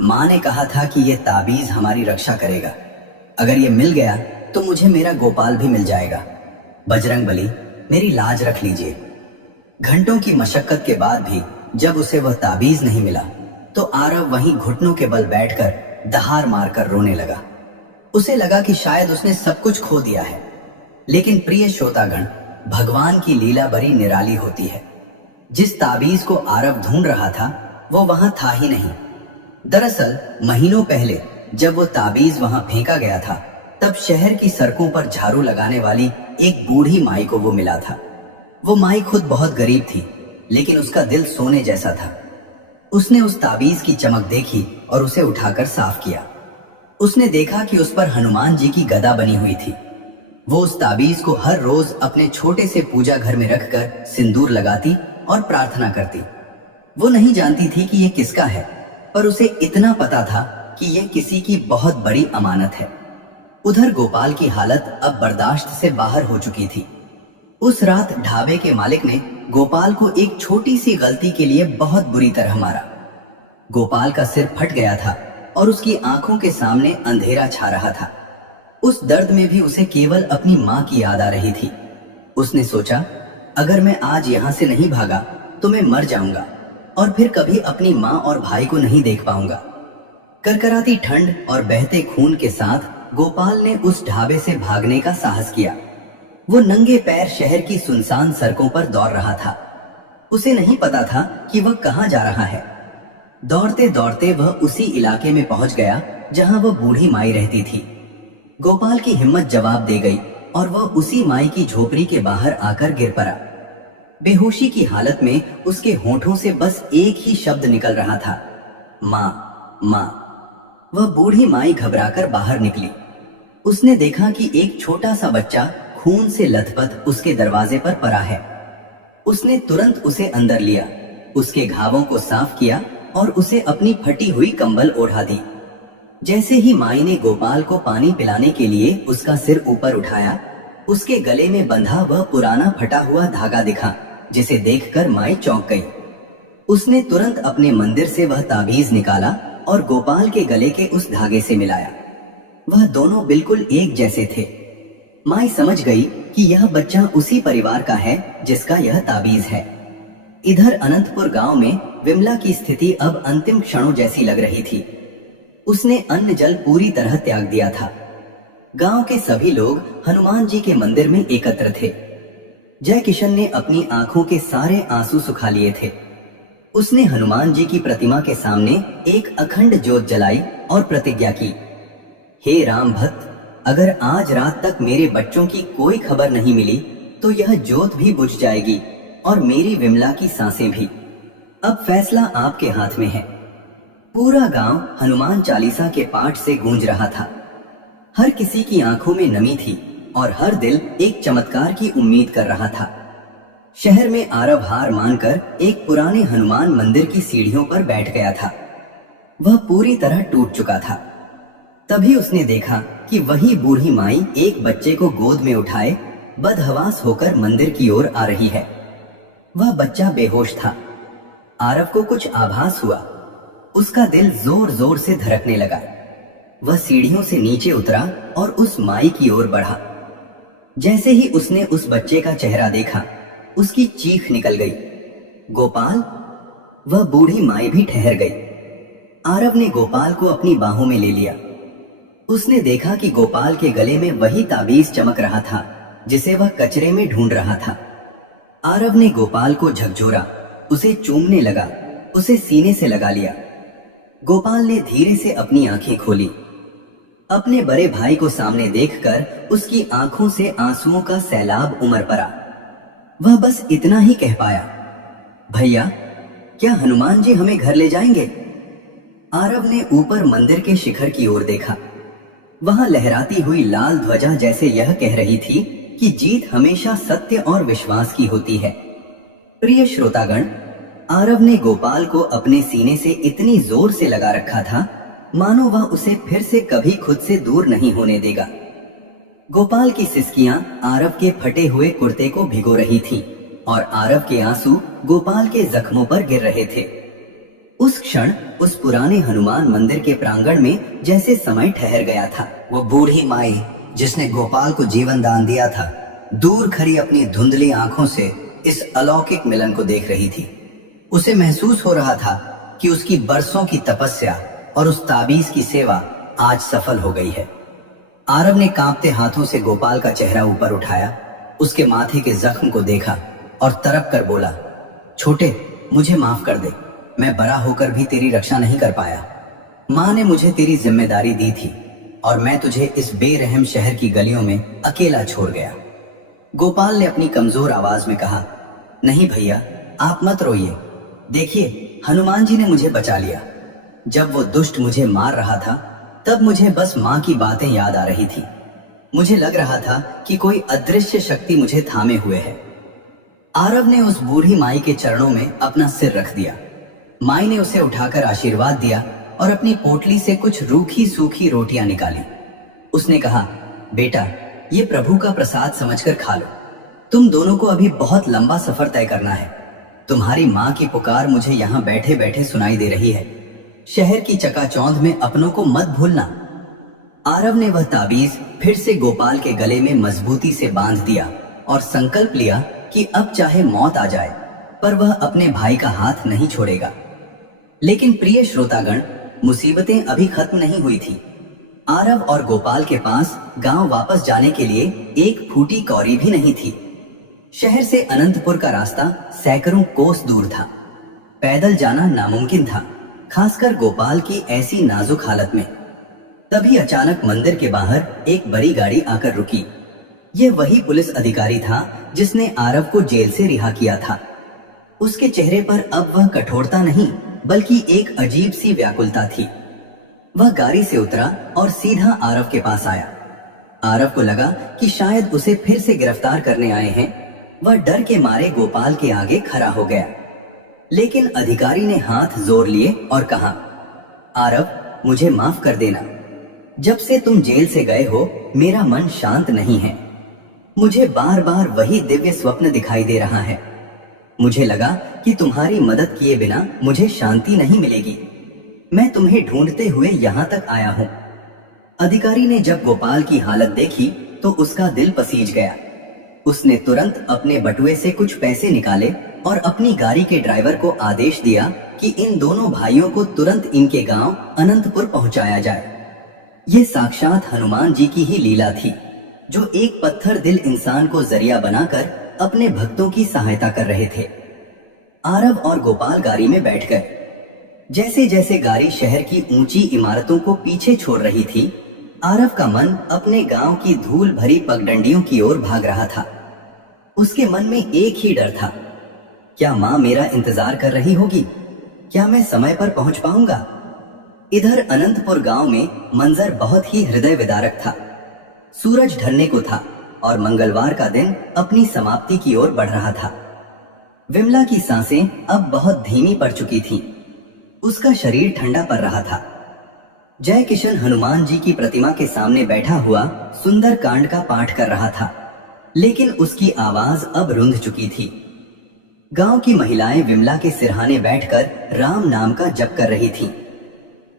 माँ ने कहा था कि ये ताबीज हमारी रक्षा करेगा, अगर ये मिल गया तो मुझे मेरा गोपाल भी मिल जाएगा। बजरंगबली, मेरी लाज रख लीजिए। घंटों की मशक्कत के बाद भी जब उसे वह ताबीज नहीं मिला तो आरव वहीं घुटनों के बल बैठकर दहाड़ मारकर रोने लगा। उसे लगा कि शायद उसने सब कुछ खो दिया है। लेकिन प्रिय श्रोतागण, भगवान की लीला बड़ी निराली होती है। जिस ताबीज को आरव ढूंढ रहा था वो वहां था ही नहीं। दरअसल महीनों पहले जब वो ताबीज वहां फेंका गया था, तब शहर की सड़कों पर झाड़ू लगाने वाली एक बूढ़ी माई को वो मिला था। वो माई खुद बहुत गरीब थी, लेकिन उसका दिल सोने जैसा था। उसने उस ताबीज की चमक देखी और उसे उठाकर साफ किया। उसने देखा कि उस पर हनुमान जी की गदा बनी हुई थी। वो उस ताबीज को हर रोज अपने छोटे से पूजा घर में रखकर सिंदूर लगाती और प्रार्थना करती। वो नहीं जानती थी कि यह किसका है, पर उसे इतना पता था कि यह किसी की बहुत बड़ी अमानत है। उधर गोपाल की हालत अब बर्दाश्त से बाहर हो चुकी थी। उस रात ढाबे के मालिक ने गोपाल को एक छोटी सी गलती के लिए बहुत बुरी तरह मारा। गोपाल का सिर फट गया था और उसकी आंखों के सामने अंधेरा छा रहा था। उस दर्द में भी उसे केवल अपनी मां की याद आ रही थी। उसने सोचा, अगर मैं आज यहां से नहीं भागा तो मैं मर जाऊंगा और फिर कभी अपनी मां और भाई को नहीं देख पाऊंगा। करकराती ठंड और बहते खून के साथ गोपाल ने उस ढाबे से भागने का साहस किया। वो नंगे पैर शहर की सुनसान सड़कों पर दौड़ रहा था। उसे नहीं पता था कि वह कहां जा रहा है। दौड़ते दौड़ते वह उसी इलाके में पहुंच गया जहां वह बूढ़ी माई रहती थी। गोपाल की हिम्मत जवाब दे गई और वह उसी माई की झोपड़ी के बाहर आकर गिर पड़ा। बेहोशी की हालत में उसके होठों से बस एक ही शब्द निकल रहा था, मां, मां। वह बूढ़ी माई घबराकर बाहर निकली। उसने देखा कि एक छोटा सा बच्चा खून से लथपथ उसके दरवाजे पर पड़ा है। उसने तुरंत उसे अंदर लिया, उसके घावों को साफ किया और उसे अपनी फटी हुई कंबल ओढ़ा दी। जैसे ही माई ने गोपाल को पानी पिलाने के लिए उसका सिर ऊपर उठाया, उसके गले में बंधा वह पुराना फटा हुआ धागा दिखा, जिसे देखकर माई चौंक गई। उसने तुरंत अपने मंदिर से वह ताबीज निकाला और गोपाल के गले के उस धागे से मिलाया। वह दोनों बिल्कुल एक जैसे थे। माई समझ गई कि यह बच्चा उसी परिवार का है जिसका यह ताबीज है। इधर अनंतपुर गांव में विमला की स्थिति अब अंतिम क्षणों जैसी लग रही थी। उसने अन्न जल पूरी तरह त्याग दिया था। गांव के सभी लोग हनुमान जी के मंदिर में एकत्र थे। जय किशन ने अपनी आंखों के सारे आंसू सुखा लिए थे। उसने हनुमान जी की प्रतिमा के सामने एक अखंड ज्योत जलाई और प्रतिज्ञा की, हे राम भक्त, अगर आज रात तक मेरे बच्चों की कोई खबर नहीं मिली तो यह ज्योत भी बुझ जाएगी और मेरी विमला की सांसें भी। अब फैसला आपके हाथ में है। पूरा गांव हनुमान चालीसा के पाठ से गूंज रहा था। हर किसी की आंखों में नमी थी और हर दिल एक चमत्कार की उम्मीद कर रहा था। शहर में आरव हार मानकर एक पुराने हनुमान मंदिर की सीढ़ियों पर बैठ गया था। वह पूरी तरह टूट चुका था। तभी उसने देखा कि वही बूढ़ी माई एक बच्चे को गोद में उठाए बदहवास होकर मंदिर की ओर आ रही है। वह बच्चा बेहोश था। आरव को कुछ आभास हुआ। उसका दिल जोर जोर से धड़कने लगा। वह सीढ़ियों से नीचे उतरा और उस माई की ओर बढ़ा। जैसे ही उसने उस बच्चे का चेहरा देखा, उसकी चीख निकल गई। गोपाल! वह बूढ़ी माई भी ठहर गई। आरव ने गोपाल को अपनी बाहों में ले लिया। उसने देखा कि गोपाल के गले में वही ताबीज चमक रहा था जिसे वह कचरे में ढूंढ रहा था। आरव ने गोपाल को झकझोरा, उसे चूमने लगा, उसे सीने से लगा लिया। गोपाल ने धीरे से अपनी आंखें खोली। अपने बड़े भाई को सामने देखकर उसकी आंखों से आंसुओं का सैलाब उमड़ पड़ा। वह बस इतना ही कह पाया, भैया, क्या हनुमान जी हमें घर ले जाएंगे? आरव ने ऊपर मंदिर के शिखर की ओर देखा। वहां लहराती हुई लाल ध्वजा जैसे यह कह रही थी कि जीत हमेशा सत्य और विश्वास की होती है। प्रिय श्रोतागण, आरव ने गोपाल को अपने सीने से इतनी जोर से लगा रखा था मानो वह उसे फिर से कभी खुद से दूर नहीं होने देगा। गोपाल की सिसकियां आरव के फटे हुए कुर्ते को भिगो रही थीं और आरव के आंसू गोपाल के जख्मों पर गिर रहे थे। उस क्षण उस पुराने हनुमान मंदिर के प्रांगण में जैसे समय ठहर गया था। वो बूढ़ी माई जिसने गोपाल को जीवन दान दिया था, दूर खड़ी अपनी धुंधली आंखों से इस अलौकिक मिलन को देख रही थी। उसे महसूस हो रहा था कि उसकी बरसों की तपस्या और उस ताबीज की सेवा आज सफल हो गई है। आरव ने कांपते हाथों से गोपाल का चेहरा ऊपर उठाया, उसके माथे के जख्म को देखा और तड़प कर बोला, छोटे, मुझे माफ कर दे। मैं बड़ा होकर भी तेरी रक्षा नहीं कर पाया। माँ ने मुझे तेरी जिम्मेदारी दी थी और मैं तुझे इस बेरहम शहर की गलियों में अकेला छोड़ गया। गोपाल ने अपनी कमजोर आवाज में कहा, नहीं भैया, आप मत रोइए। देखिए, हनुमान जी ने मुझे बचा लिया। जब वो दुष्ट मुझे मार रहा था तब मुझे बस माँ की बातें याद आ रही थी। मुझे लग रहा था कि कोई अदृश्य शक्ति मुझे थामे हुए है। आरव ने उस बूढ़ी माई के चरणों में अपना सिर रख दिया। माई ने उसे उठाकर आशीर्वाद दिया और अपनी पोटली से कुछ रूखी सूखी रोटियां निकाली। उसने कहा, बेटा, ये प्रभु का प्रसाद समझकर खा लो। तुम दोनों को अभी बहुत लंबा सफर तय करना है। तुम्हारी माँ की पुकार मुझे यहाँ बैठे बैठे सुनाई दे रही है। शहर की चकाचौंध में अपनों को मत भूलना। आरव ने वह ताबीज फिर से गोपाल के गले में मजबूती से बांध दिया और संकल्प लिया कि अब चाहे मौत आ जाए पर वह अपने भाई का हाथ नहीं छोड़ेगा। लेकिन प्रिय श्रोतागण, मुसीबतें अभी खत्म नहीं हुई थी। आरव और गोपाल के पास गांव वापस जाने के लिए एक फूटी कौड़ी भी नहीं थी। शहर से अनंतपुर का रास्ता सैकड़ों कोस दूर था। पैदल जाना नामुमकिन था, खासकर गोपाल की ऐसी नाजुक हालत में। तभी अचानक मंदिर के बाहर एक बड़ी गाड़ी आकर रुकी। यह वही पुलिस अधिकारी था जिसने आरव को जेल से रिहा किया था। उसके चेहरे पर अब वह कठोरता नहीं बल्कि एक अजीब सी व्याकुलता थी। वह गाड़ी से उतरा और सीधा आरव के पास आया। आरव को लगा कि शायद उसे फिर से गिरफ्तार करने आए हैं। वह डर के मारे गोपाल के आगे खड़ा हो गया, लेकिन अधिकारी ने हाथ जोड़ लिए और कहा, आरव, मुझे माफ कर देना। जब से तुम जेल से गए हो मेरा मन शांत नहीं है। मुझे बार बार वही दिव्य स्वप्न दिखाई दे रहा है। मुझे लगा कि तुम्हारी मदद किए बिना मुझे शांति नहीं मिलेगी। मैं तुम्हें ढूंढते हुए यहाँ तक आया हूँ। अधिकारी ने जब गोपाल की हालत देखी तो उसका दिल पसीज गया। उसने तुरंत अपने बटुए से कुछ पैसे निकाले और अपनी गाड़ी के ड्राइवर को आदेश दिया कि इन दोनों भाइयों को तुरंत इनके गांव अनंतपुर पहुंचाया जाए। ये साक्षात हनुमान जी की ही लीला थी, जो एक पत्थर दिल इंसान को जरिया बनाकर अपने भक्तों की सहायता कर रहे थे। आरव और गोपाल गाड़ी में बैठ गए। जैसे जैसे गाड़ी शहर की ऊंची इमारतों को पीछे छोड़ रही थी, आरव का मन अपने गांव की धूल भरी पगडंडियों की ओर भाग रहा था। उसके मन में एक ही डर था, क्या माँ मेरा इंतजार कर रही होगी? क्या मैं समय पर पहुंच पाऊंगा? इधर अनंतपुर गांव में मंजर बहुत ही हृदय विदारक था। सूरज ढलने को था और मंगलवार का दिन अपनी समाप्ति की ओर बढ़ रहा था। विमला की सांसें अब बहुत धीमी पड़ चुकी थीं। उसका शरीर ठंडा पड़ रहा था। जय किशन हनुमान जी की प्रतिमा के सामने बैठा हुआ सुंदर कांड का पाठ कर रहा था, लेकिन उसकी आवाज अब रुंध चुकी थी। गांव की महिलाएं विमला के सिरहाने बैठकर राम नाम का जप कर रही थीं।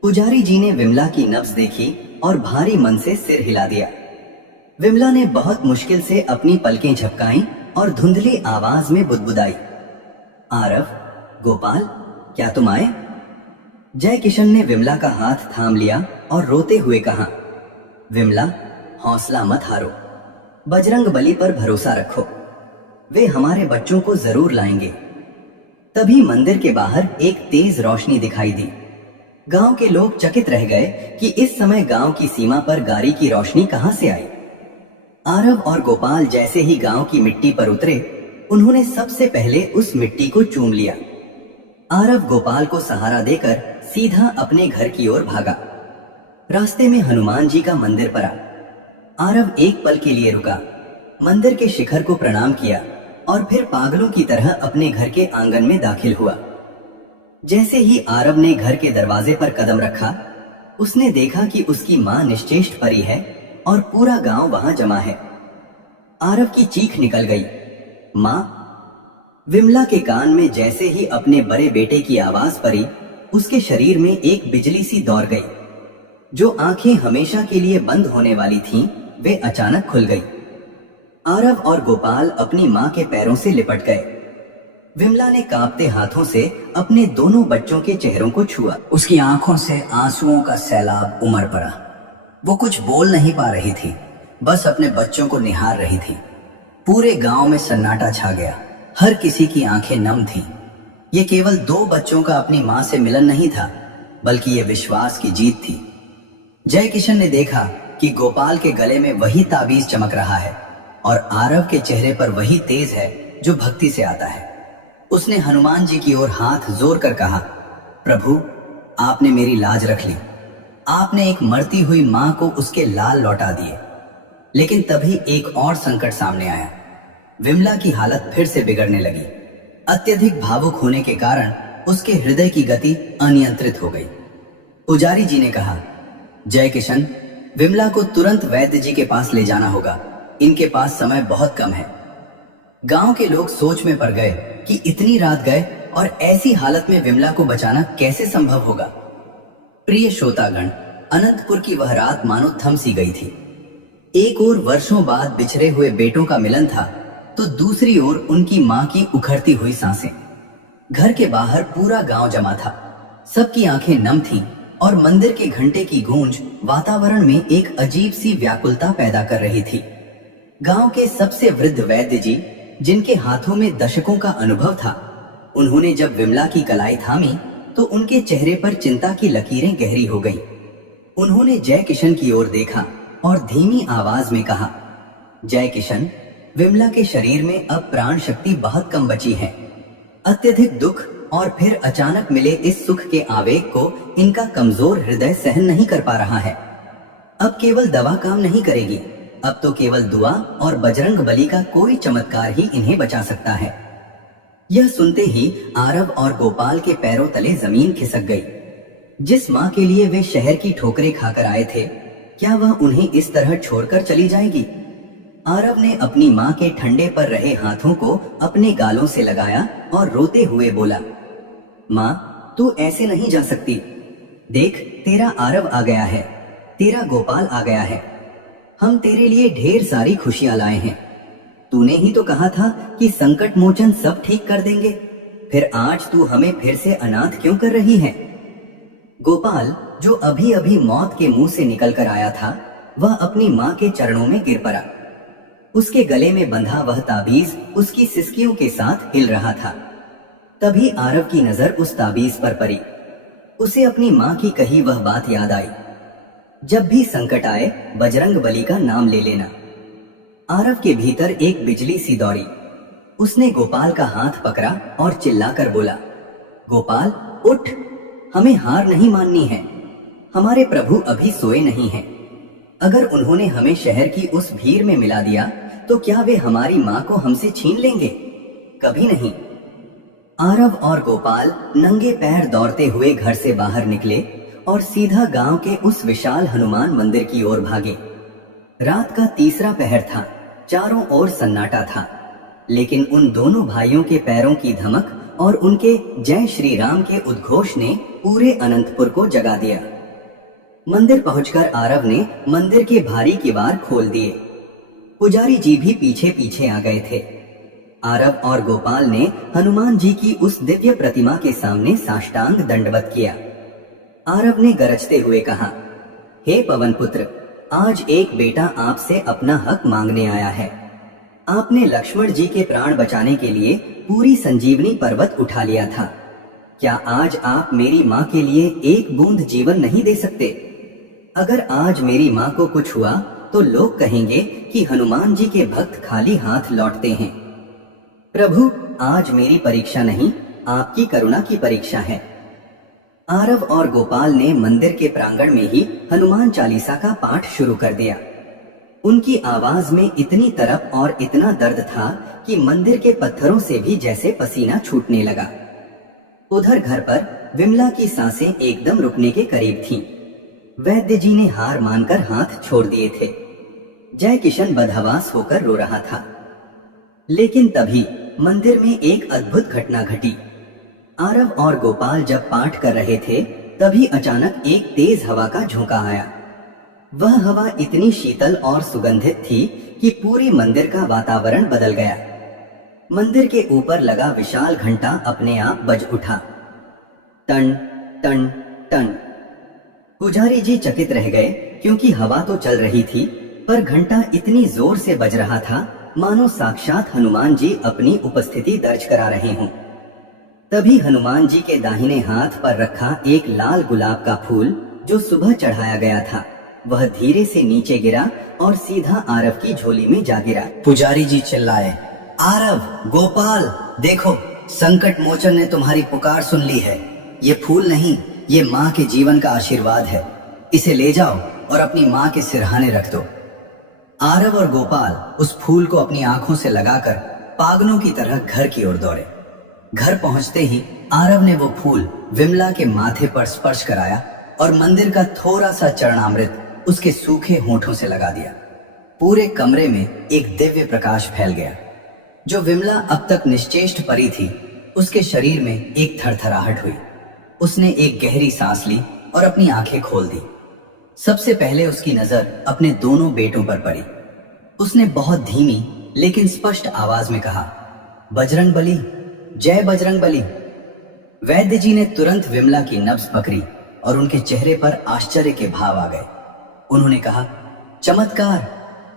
पुजारी जी ने विमला की नब्ज देखी और भारी मन से सिर हिला दिया। विमला ने बहुत मुश्किल से अपनी पलकें झपकाईं और धुंधली आवाज में बुदबुदाई, आरव, गोपाल, क्या तुम आए? जय किशन ने विमला का हाथ थाम लिया और रोते हुए कहा, विमला, हौसला मत हारो, बजरंग बली पर भरोसा रखो, वे हमारे बच्चों को जरूर लाएंगे। तभी मंदिर के बाहर एक तेज रोशनी दिखाई दी। गांव के लोग चकित रह गए कि इस समय गांव की सीमा पर गाड़ी की रोशनी कहां से आई। आरव और गोपाल जैसे ही गांव की मिट्टी पर उतरे, उन्होंने सबसे पहले उस मिट्टी को चूम लिया। आरव गोपाल को सहारा देकर सीधा अपने घर की ओर भागा। रास्ते में हनुमान जी का मंदिर पड़ा। आरव एक पल के लिए रुका, मंदिर के शिखर को प्रणाम किया और फिर पागलों की तरह अपने घर के आंगन में दाखिल हुआ। जैसे ही आरव ने घर के दरवाजे पर कदम रखा, उसने देखा कि उसकी मां निश्चेष्ट पड़ी है और पूरा गांव वहां जमा है। आरव की चीख निकल गई, मां! विमला के कान में जैसे ही अपने बड़े बेटे की आवाज पड़ी, उसके शरीर में एक बिजली सी दौड़ गई। जो आंखें हमेशा के लिए बंद होने वाली थीं, वे अचानक खुल गई। आरव और गोपाल अपनी मां के पैरों से लिपट गए। विमला ने कांपते हाथों से अपने दोनों बच्चों के चेहरों को छुआ। उसकी आंखों से आंसुओं का सैलाब उमड़ पड़ा। वो कुछ बोल नहीं पा रही थी, बस अपने बच्चों को निहार रही थी। पूरे गांव में सन्नाटा छा गया। हर किसी की आंखें नम थीं। ये केवल 2 बच्चों का अपनी मां से मिलन नहीं था, बल्कि ये विश्वास की जीत थी। जय किशन ने देखा कि गोपाल के गले में वही ताबीज चमक रहा है और आरव के चेहरे पर वही तेज है जो भक्ति से आता है। उसने हनुमान जी की ओर हाथ जोर कर कहा, प्रभु, आपने मेरी लाज रख ली। आपने एक मरती हुई मां को उसके लाल लौटा दिए। लेकिन तभी एक और संकट सामने आया। विमला की हालत फिर से बिगड़ने लगी। अत्यधिक भावुक होने के कारण उसके हृदय की गति अनियंत्रित हो गई। पुजारी जी ने कहा, जय किशन, विमला को तुरंत वैद्य जी के पास ले जाना होगा। इनके पास समय बहुत कम है। गांव के लोग सोच में पड़ गए कि इतनी रात गए और ऐसी हालत में विमला को बचाना कैसे संभव होगा। प्रिय श्रोतागण, अनंतपुर की वह रात मानो थम सी गई थी। एक ओर वर्षों बाद बिछड़े हुए बेटों का मिलन था, तो दूसरी ओर उनकी मां की उखड़ती हुई सांसें। घर के बाहर पूरा गांव जमा था। सबकी आंखें नम थीं और मंदिर के घंटे की गूंज वातावरण में एक अजीब सी व्याकुलता पैदा कर रही थी। गांव के सबसे वृद्ध वैद्य जी, जिनके हाथों में दशकों का अनुभव था, उन्होंने जब विमला की कलाई थामी तो उनके चेहरे पर चिंता की लकीरें गहरी हो गईं। उन्होंने जय किशन की ओर देखा और धीमी आवाज में कहा, जय किशन, विमला के शरीर में अब प्राण शक्ति बहुत कम बची है। अत्यधिक दुख और फिर अचानक मिले इस सुख के आवेग को इनका कमजोर हृदय सहन नहीं कर पा रहा है। अब केवल दवा काम नहीं करेगी, अब तो केवल दुआ और बजरंग बली का कोई चमत्कार ही इन्हें बचा सकता है। यह सुनते ही आरव और गोपाल के पैरों तले जमीन खिसक गई। जिस मां के लिए वे शहर की ठोकरें खाकर आए थे, क्या वह उन्हें इस तरह छोड़कर चली जाएगी? आरव ने अपनी मां के ठंडे पर रहे हाथों को अपने गालों से लगाया और रोते हुए बोला, मां, तू ऐसे नहीं जा सकती। देख, तेरा आरव आ गया है, तेरा गोपाल आ गया है। हम तेरे लिए ढेर सारी खुशियां लाए हैं। तूने ही तो कहा था कि संकट मोचन सब ठीक कर देंगे, फिर आज तू हमें फिर से अनाथ क्यों कर रही है? गोपाल, जो अभी अभी मौत के मुंह से निकल कर आया था, वह अपनी मां के चरणों में गिर पड़ा। उसके गले में बंधा वह ताबीज उसकी सिसकियों के साथ हिल रहा था। तभी आरव की नजर उस ताबीज पर पड़ी। उसे अपनी मां की कही वह बात याद आई, जब भी संकट आए बजरंग बली का नाम ले लेना। आरव के भीतर एक बिजली सी दौड़ी। उसने गोपाल का हाथ पकड़ा और चिल्लाकर बोला, गोपाल, उठ, हमें हार नहीं माननी है। हमारे प्रभु अभी सोए नहीं हैं। अगर उन्होंने हमें शहर की उस भीड़ में मिला दिया तो क्या वे हमारी माँ को हमसे छीन लेंगे? कभी नहीं। आरव और गोपाल नंगे पैर दौड़ते हुए घर से बाहर निकले और सीधा गांव के उस विशाल हनुमान मंदिर की ओर भागे। रात का तीसरा पहर था, चारों ओर सन्नाटा था, लेकिन उन दोनों भाइयों के पैरों की धमक और उनके जय श्री राम के उद्घोष ने पूरे अनंतपुर को जगा दिया। मंदिर पहुंचकर आरव ने मंदिर के भारी किवाड़ खोल दिए। पुजारी जी भी पीछे पीछे आ गए थे। आरव और गोपाल ने हनुमान जी की उस दिव्य प्रतिमा के सामने साष्टांग दंडवत किया। आरव ने गरजते हुए कहा, हे पवन पुत्र, आज एक बेटा आपसे अपना हक मांगने आया है। आपने लक्ष्मण जी के प्राण बचाने के लिए पूरी संजीवनी पर्वत उठा लिया था। क्या आज आप मेरी माँ के लिए एक बूंद जीवन नहीं दे सकते? अगर आज मेरी माँ को कुछ हुआ तो लोग कहेंगे कि हनुमान जी के भक्त खाली हाथ लौटते हैं। प्रभु, आज मेरी परीक्षा नहीं, आपकी करुणा की परीक्षा है। आरव और गोपाल ने मंदिर के प्रांगण में ही हनुमान चालीसा का पाठ शुरू कर दिया। उनकी आवाज में इतनी तड़प और इतना दर्द था कि मंदिर के पत्थरों से भी जैसे पसीना छूटने लगा। उधर घर पर विमला की सांसें एकदम रुकने के करीब थीं। वैद्य जी ने हार मानकर हाथ छोड़ दिए थे। जय किशन बदहवास होकर रो रहा था। लेकिन तभी मंदिर में एक अद्भुत घटना घटी। आरव और गोपाल जब पाठ कर रहे थे तभी अचानक एक तेज हवा का झोंका आया। वह हवा इतनी शीतल और सुगंधित थी कि पूरे मंदिर का वातावरण बदल गया। मंदिर के ऊपर लगा विशाल घंटा अपने आप बज उठा। टन टन टन। पुजारी जी चकित रह गए क्योंकि हवा तो चल रही थी, पर घंटा इतनी जोर से बज रहा था मानो साक्षात हनुमान जी अपनी उपस्थिति दर्ज करा रहे हों। तभी हनुमान जी के दाहिने हाथ पर रखा एक लाल गुलाब का फूल जो सुबह चढ़ाया गया था, वह धीरे से नीचे गिरा और सीधा आरव की झोली में जा गिरा। पुजारी जी चिल्लाए, आरव, गोपाल, देखो, संकट मोचन ने तुम्हारी पुकार सुन ली है। ये फूल नहीं, ये माँ के जीवन का आशीर्वाद है। इसे ले जाओ और अपनी माँ के सिरहाने रख दो। आरव और गोपाल उस फूल को अपनी आंखों से लगाकर पागलों की तरह घर की ओर दौड़े। घर पहुंचते ही आरव ने वो फूल विमला के माथे पर स्पर्श कराया और मंदिर का थोड़ा सा चरणामृत उसके सूखे होठों से लगा दिया। पूरे कमरे में एक दिव्य प्रकाश फैल गया। जो विमला अब तक निश्चेष्ट परी थी, उसके शरीर में एक थरथराहट हुई। उसने एक गहरी सांस ली और अपनी आंखें खोल दी। सबसे पहले उसकी नजर अपने दोनों बेटों पर पड़ी। उसने बहुत धीमी लेकिन स्पष्ट आवाज में कहा, बजरंग बली, जय बजरंग बली। वैद्य जी ने तुरंत विमला की नब्ज पकड़ी और उनके चेहरे पर आश्चर्य के भाव आ गए। उन्होंने कहा, चमत्कार,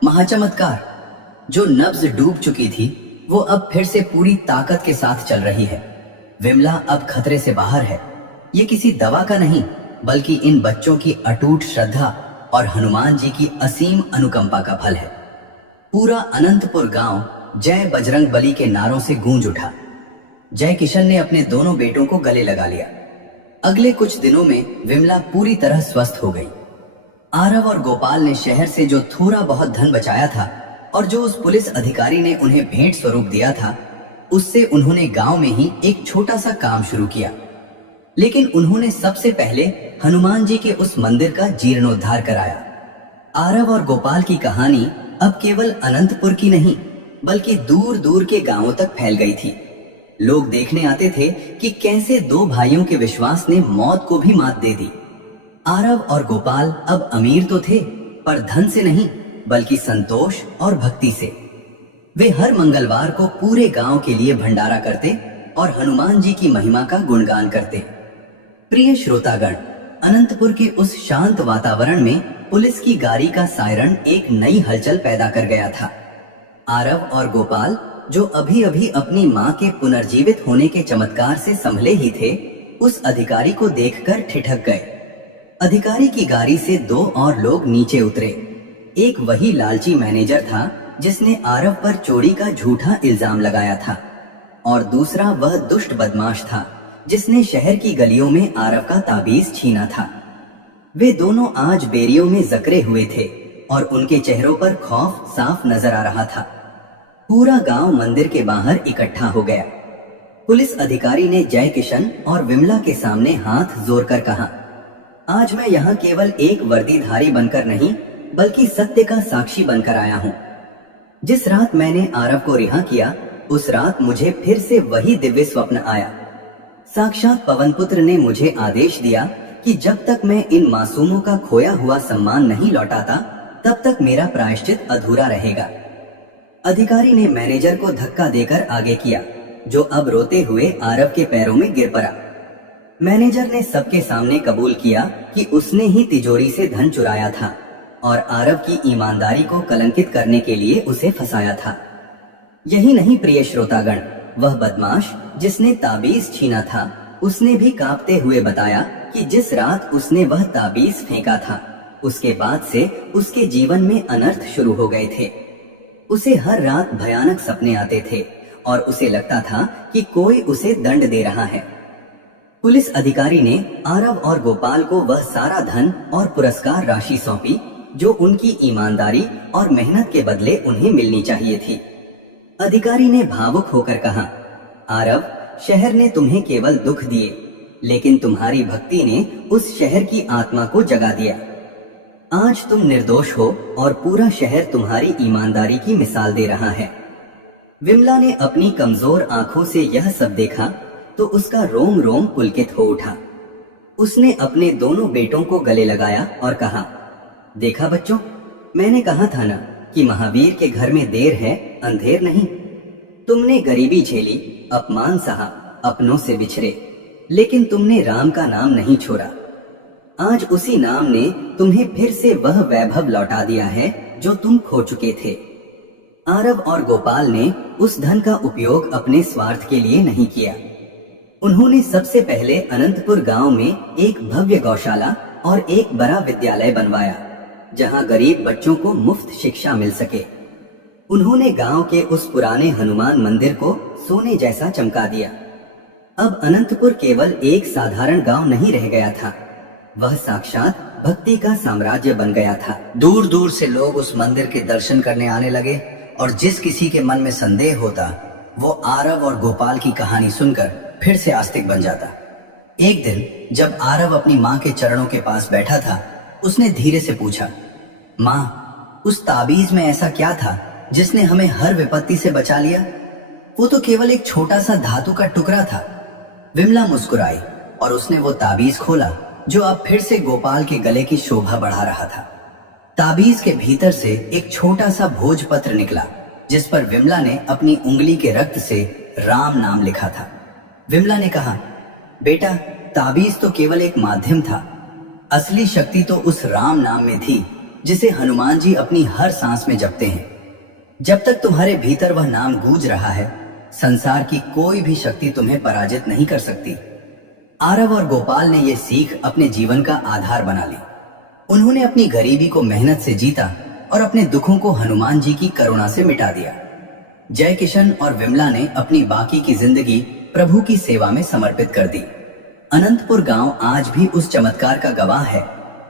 महाचमत्कार। जो नब्ज डूब चुकी थी वो अब फिर से पूरी ताकत के साथ चल रही है। विमला अब खतरे से बाहर है। ये किसी दवा का नहीं, बल्कि इन बच्चों की अटूट श्रद्धा और हनुमान जी की असीम अनुकंपा का फल है। पूरा अनंतपुर गांव जय बजरंग बली के नारों से गूंज उठा। जय किशन ने अपने दोनों बेटों को गले लगा लिया। अगले कुछ दिनों में विमला पूरी तरह स्वस्थ हो गई। आरव और गोपाल ने शहर से जो थोड़ा बहुत धन बचाया था और जो उस पुलिस अधिकारी ने उन्हें भेंट स्वरूप दिया था, उससे उन्होंने गांव में ही एक छोटा सा काम शुरू किया। लेकिन उन्होंने सबसे पहले हनुमान जी के उस मंदिर का जीर्णोद्धार कराया। आरव और गोपाल की कहानी अब केवल अनंतपुर की नहीं, बल्कि दूर दूर के गांवों तक फैल गई थी। लोग देखने आते थे कि कैसे दो भाइयों के विश्वास ने मौत को भी मात दे दी। आरव और गोपाल अब अमीर तो थे, पर धन से नहीं, बल्कि संतोष और भक्ति से। वे हर मंगलवार को पूरे गांव के लिए भंडारा करते और हनुमान जी की महिमा का गुणगान करते। प्रिय श्रोतागण, अनंतपुर के उस शांत वातावरण में पुलिस की गाड़ी का सायरन एक नई हलचल पैदा कर गया था। आरव और गोपाल, जो अभी अभी अपनी मां के पुनर्जीवित होने के चमत्कार से संभले ही थे, उस अधिकारी को देखकर ठिठक गए। अधिकारी की गाड़ी से दो और लोग नीचे उतरे। एक वही लालची मैनेजर था जिसने आरव पर चोरी का झूठा इल्जाम लगाया था, और दूसरा वह दुष्ट बदमाश था जिसने शहर की गलियों में आरव का ताबीज छीना था। वे दोनों आज बेरियों में जकरे हुए थे और उनके चेहरों पर खौफ साफ नजर आ रहा था। पूरा गांव मंदिर के बाहर इकट्ठा हो गया। पुलिस अधिकारी ने जय किशन और विमला के सामने हाथ जोड़कर कहा, आज मैं यहाँ केवल एक वर्दीधारी बनकर नहीं बल्कि सत्य का साक्षी बनकर आया हूँ। जिस रात मैंने आरव को रिहा किया उस रात मुझे फिर से वही दिव्य स्वप्न आया। साक्षात पवनपुत्र ने मुझे आदेश दिया कि जब तक मैं इन मासूमों का खोया हुआ सम्मान नहीं लौटाता तब तक मेरा प्रायश्चित अधूरा रहेगा। अधिकारी ने मैनेजर को धक्का देकर आगे किया, जो अब रोते हुए आरव के पैरों में गिर पड़ा। मैनेजर ने सबके सामने कबूल किया कि उसने ही तिजोरी से धन चुराया था और आरव की ईमानदारी को कलंकित करने के लिए उसे फंसाया था। यही नहीं प्रिय श्रोतागण, वह बदमाश जिसने ताबीज छीना था उसने भी कांपते हुए बताया कि जिस रात उसने वह ताबीज फेंका था उसके बाद से उसके जीवन में अनर्थ शुरू हो गए थे। उसे हर रात भयानक सपने आते थे और उसे लगता था कि कोई उसे दंड दे रहा है। पुलिस अधिकारी ने आरव और गोपाल को वह सारा धन और पुरस्कार राशि सौंपी जो उनकी ईमानदारी और मेहनत के बदले उन्हें मिलनी चाहिए थी। अधिकारी ने भावुक होकर कहा, आरव, शहर ने तुम्हें केवल दुख दिए, लेकिन तुम्हारी भक्ति ने उस शहर की आत्मा को जगा दिया। आज तुम निर्दोष हो और पूरा शहर तुम्हारी ईमानदारी की मिसाल दे रहा है। विमला ने अपनी कमजोर आंखों से यह सब देखा तो उसका रोम रोम पुलकित हो उठा। उसने अपने दोनों बेटों को गले लगाया और कहा, देखा बच्चों, मैंने कहा था ना कि महावीर के घर में देर है अंधेर नहीं। तुमने गरीबी झेली, अपमान सहा, अपनों से बिछड़े, लेकिन तुमने राम का नाम नहीं छोड़ा। आज उसी नाम ने तुम्हें फिर से वह वैभव लौटा दिया है जो तुम खो चुके थे। आरव और गोपाल ने उस धन का उपयोग अपने स्वार्थ के लिए नहीं किया। उन्होंने सबसे पहले अनंतपुर गांव में एक भव्य गौशाला और एक बड़ा विद्यालय बनवाया जहां गरीब बच्चों को मुफ्त शिक्षा मिल सके। उन्होंने गांव के उस पुराने हनुमान मंदिर को सोने जैसा चमका दिया। अब अनंतपुर केवल एक साधारण गांव नहीं रह गया था, वह साक्षात भक्ति का साम्राज्य बन गया था। दूर दूर से लोग उस मंदिर के दर्शन करने आने लगे और जिस किसी के मन में संदेह होता वो आरव और गोपाल की कहानी सुनकर फिर से आस्तिक बन जाता। एक दिन जब आरव अपनी माँ के चरणों के पास बैठा था, उसने धीरे से पूछा, माँ, उस ताबीज में ऐसा क्या था जिसने हमें हर विपत्ति से बचा लिया? वो तो केवल एक छोटा सा धातु का टुकड़ा था। विमला मुस्कुराई और उसने वो ताबीज खोला जो अब फिर से गोपाल के गले की शोभा बढ़ा रहा था। ताबीज के भीतर से एक छोटा सा भोजपत्र निकला जिस पर विमला ने अपनी उंगली के रक्त से राम नाम लिखा था। विमला ने कहा, बेटा, ताबीज तो केवल एक माध्यम था, असली शक्ति तो उस राम नाम में थी जिसे हनुमान जी अपनी हर सांस में जपते हैं। जब तक तुम्हारे भीतर वह नाम गूंज रहा है, संसार की कोई भी शक्ति तुम्हें पराजित नहीं कर सकती। आरव और गोपाल ने यह सीख अपने जीवन का आधार बना ली। उन्होंने अपनी गरीबी को मेहनत से जीता और अपने दुखों को हनुमान जी की करुणा से मिटा दिया। जय किशन और विमला ने अपनी बाकी की जिंदगी प्रभु की सेवा में समर्पित कर दी। अनंतपुर गांव आज भी उस चमत्कार का गवाह है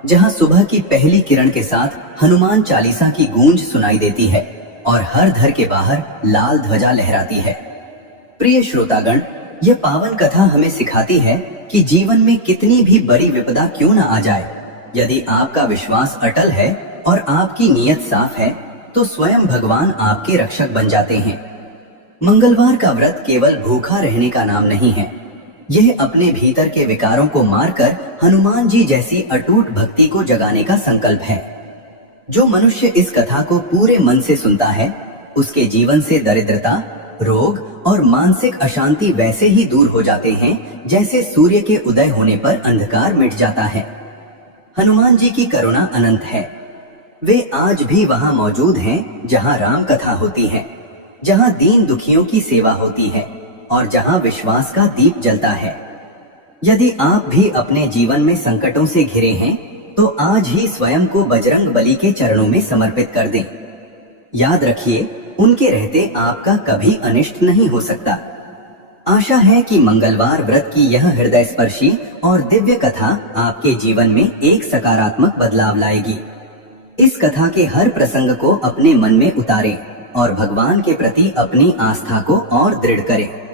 जहां सुबह की पहली किरण के साथ हनुमान चालीसा की गूंज सुनाई देती है और हर घर के बाहर लाल ध्वजा लहराती है। प्रिय श्रोतागण, यह पावन कथा हमें सिखाती है कि जीवन में कितनी भी बड़ी विपदा क्यों न आ जाए, यदि आपका विश्वास अटल है और आपकी नीयत साफ है तो स्वयं भगवान आपके रक्षक बन जाते हैं। मंगलवार का व्रत केवल भूखा रहने का नाम नहीं है, यह अपने भीतर के विकारों को मारकर हनुमान जी जैसी अटूट भक्ति को जगाने का संकल्प है। जो मनुष्य इस कथा को पूरे मन से सुनता है, उसके जीवन से दरिद्रता, रोग और मानसिक अशांति वैसे ही दूर हो जाते हैं जैसे सूर्य के उदय होने पर अंधकार मिट जाता है। हनुमान जी की करुणा अनंत है। वे आज भी वहां मौजूद हैं जहां राम कथा होती है, जहां दीन दुखियों की सेवा होती है और जहां विश्वास का दीप जलता है। यदि आप भी अपने जीवन में संकटों से घिरे हैं तो आज ही स्वयं को बजरंग बली के चरणों में समर्पित कर दें। याद रखिए, उनके रहते आपका कभी अनिष्ट नहीं हो सकता। आशा है कि मंगलवार व्रत की यह हृदय स्पर्शी और दिव्य कथा आपके जीवन में एक सकारात्मक बदलाव लाएगी। इस कथा के हर प्रसंग को अपने मन में उतारें और भगवान के प्रति अपनी आस्था को और दृढ़ करें।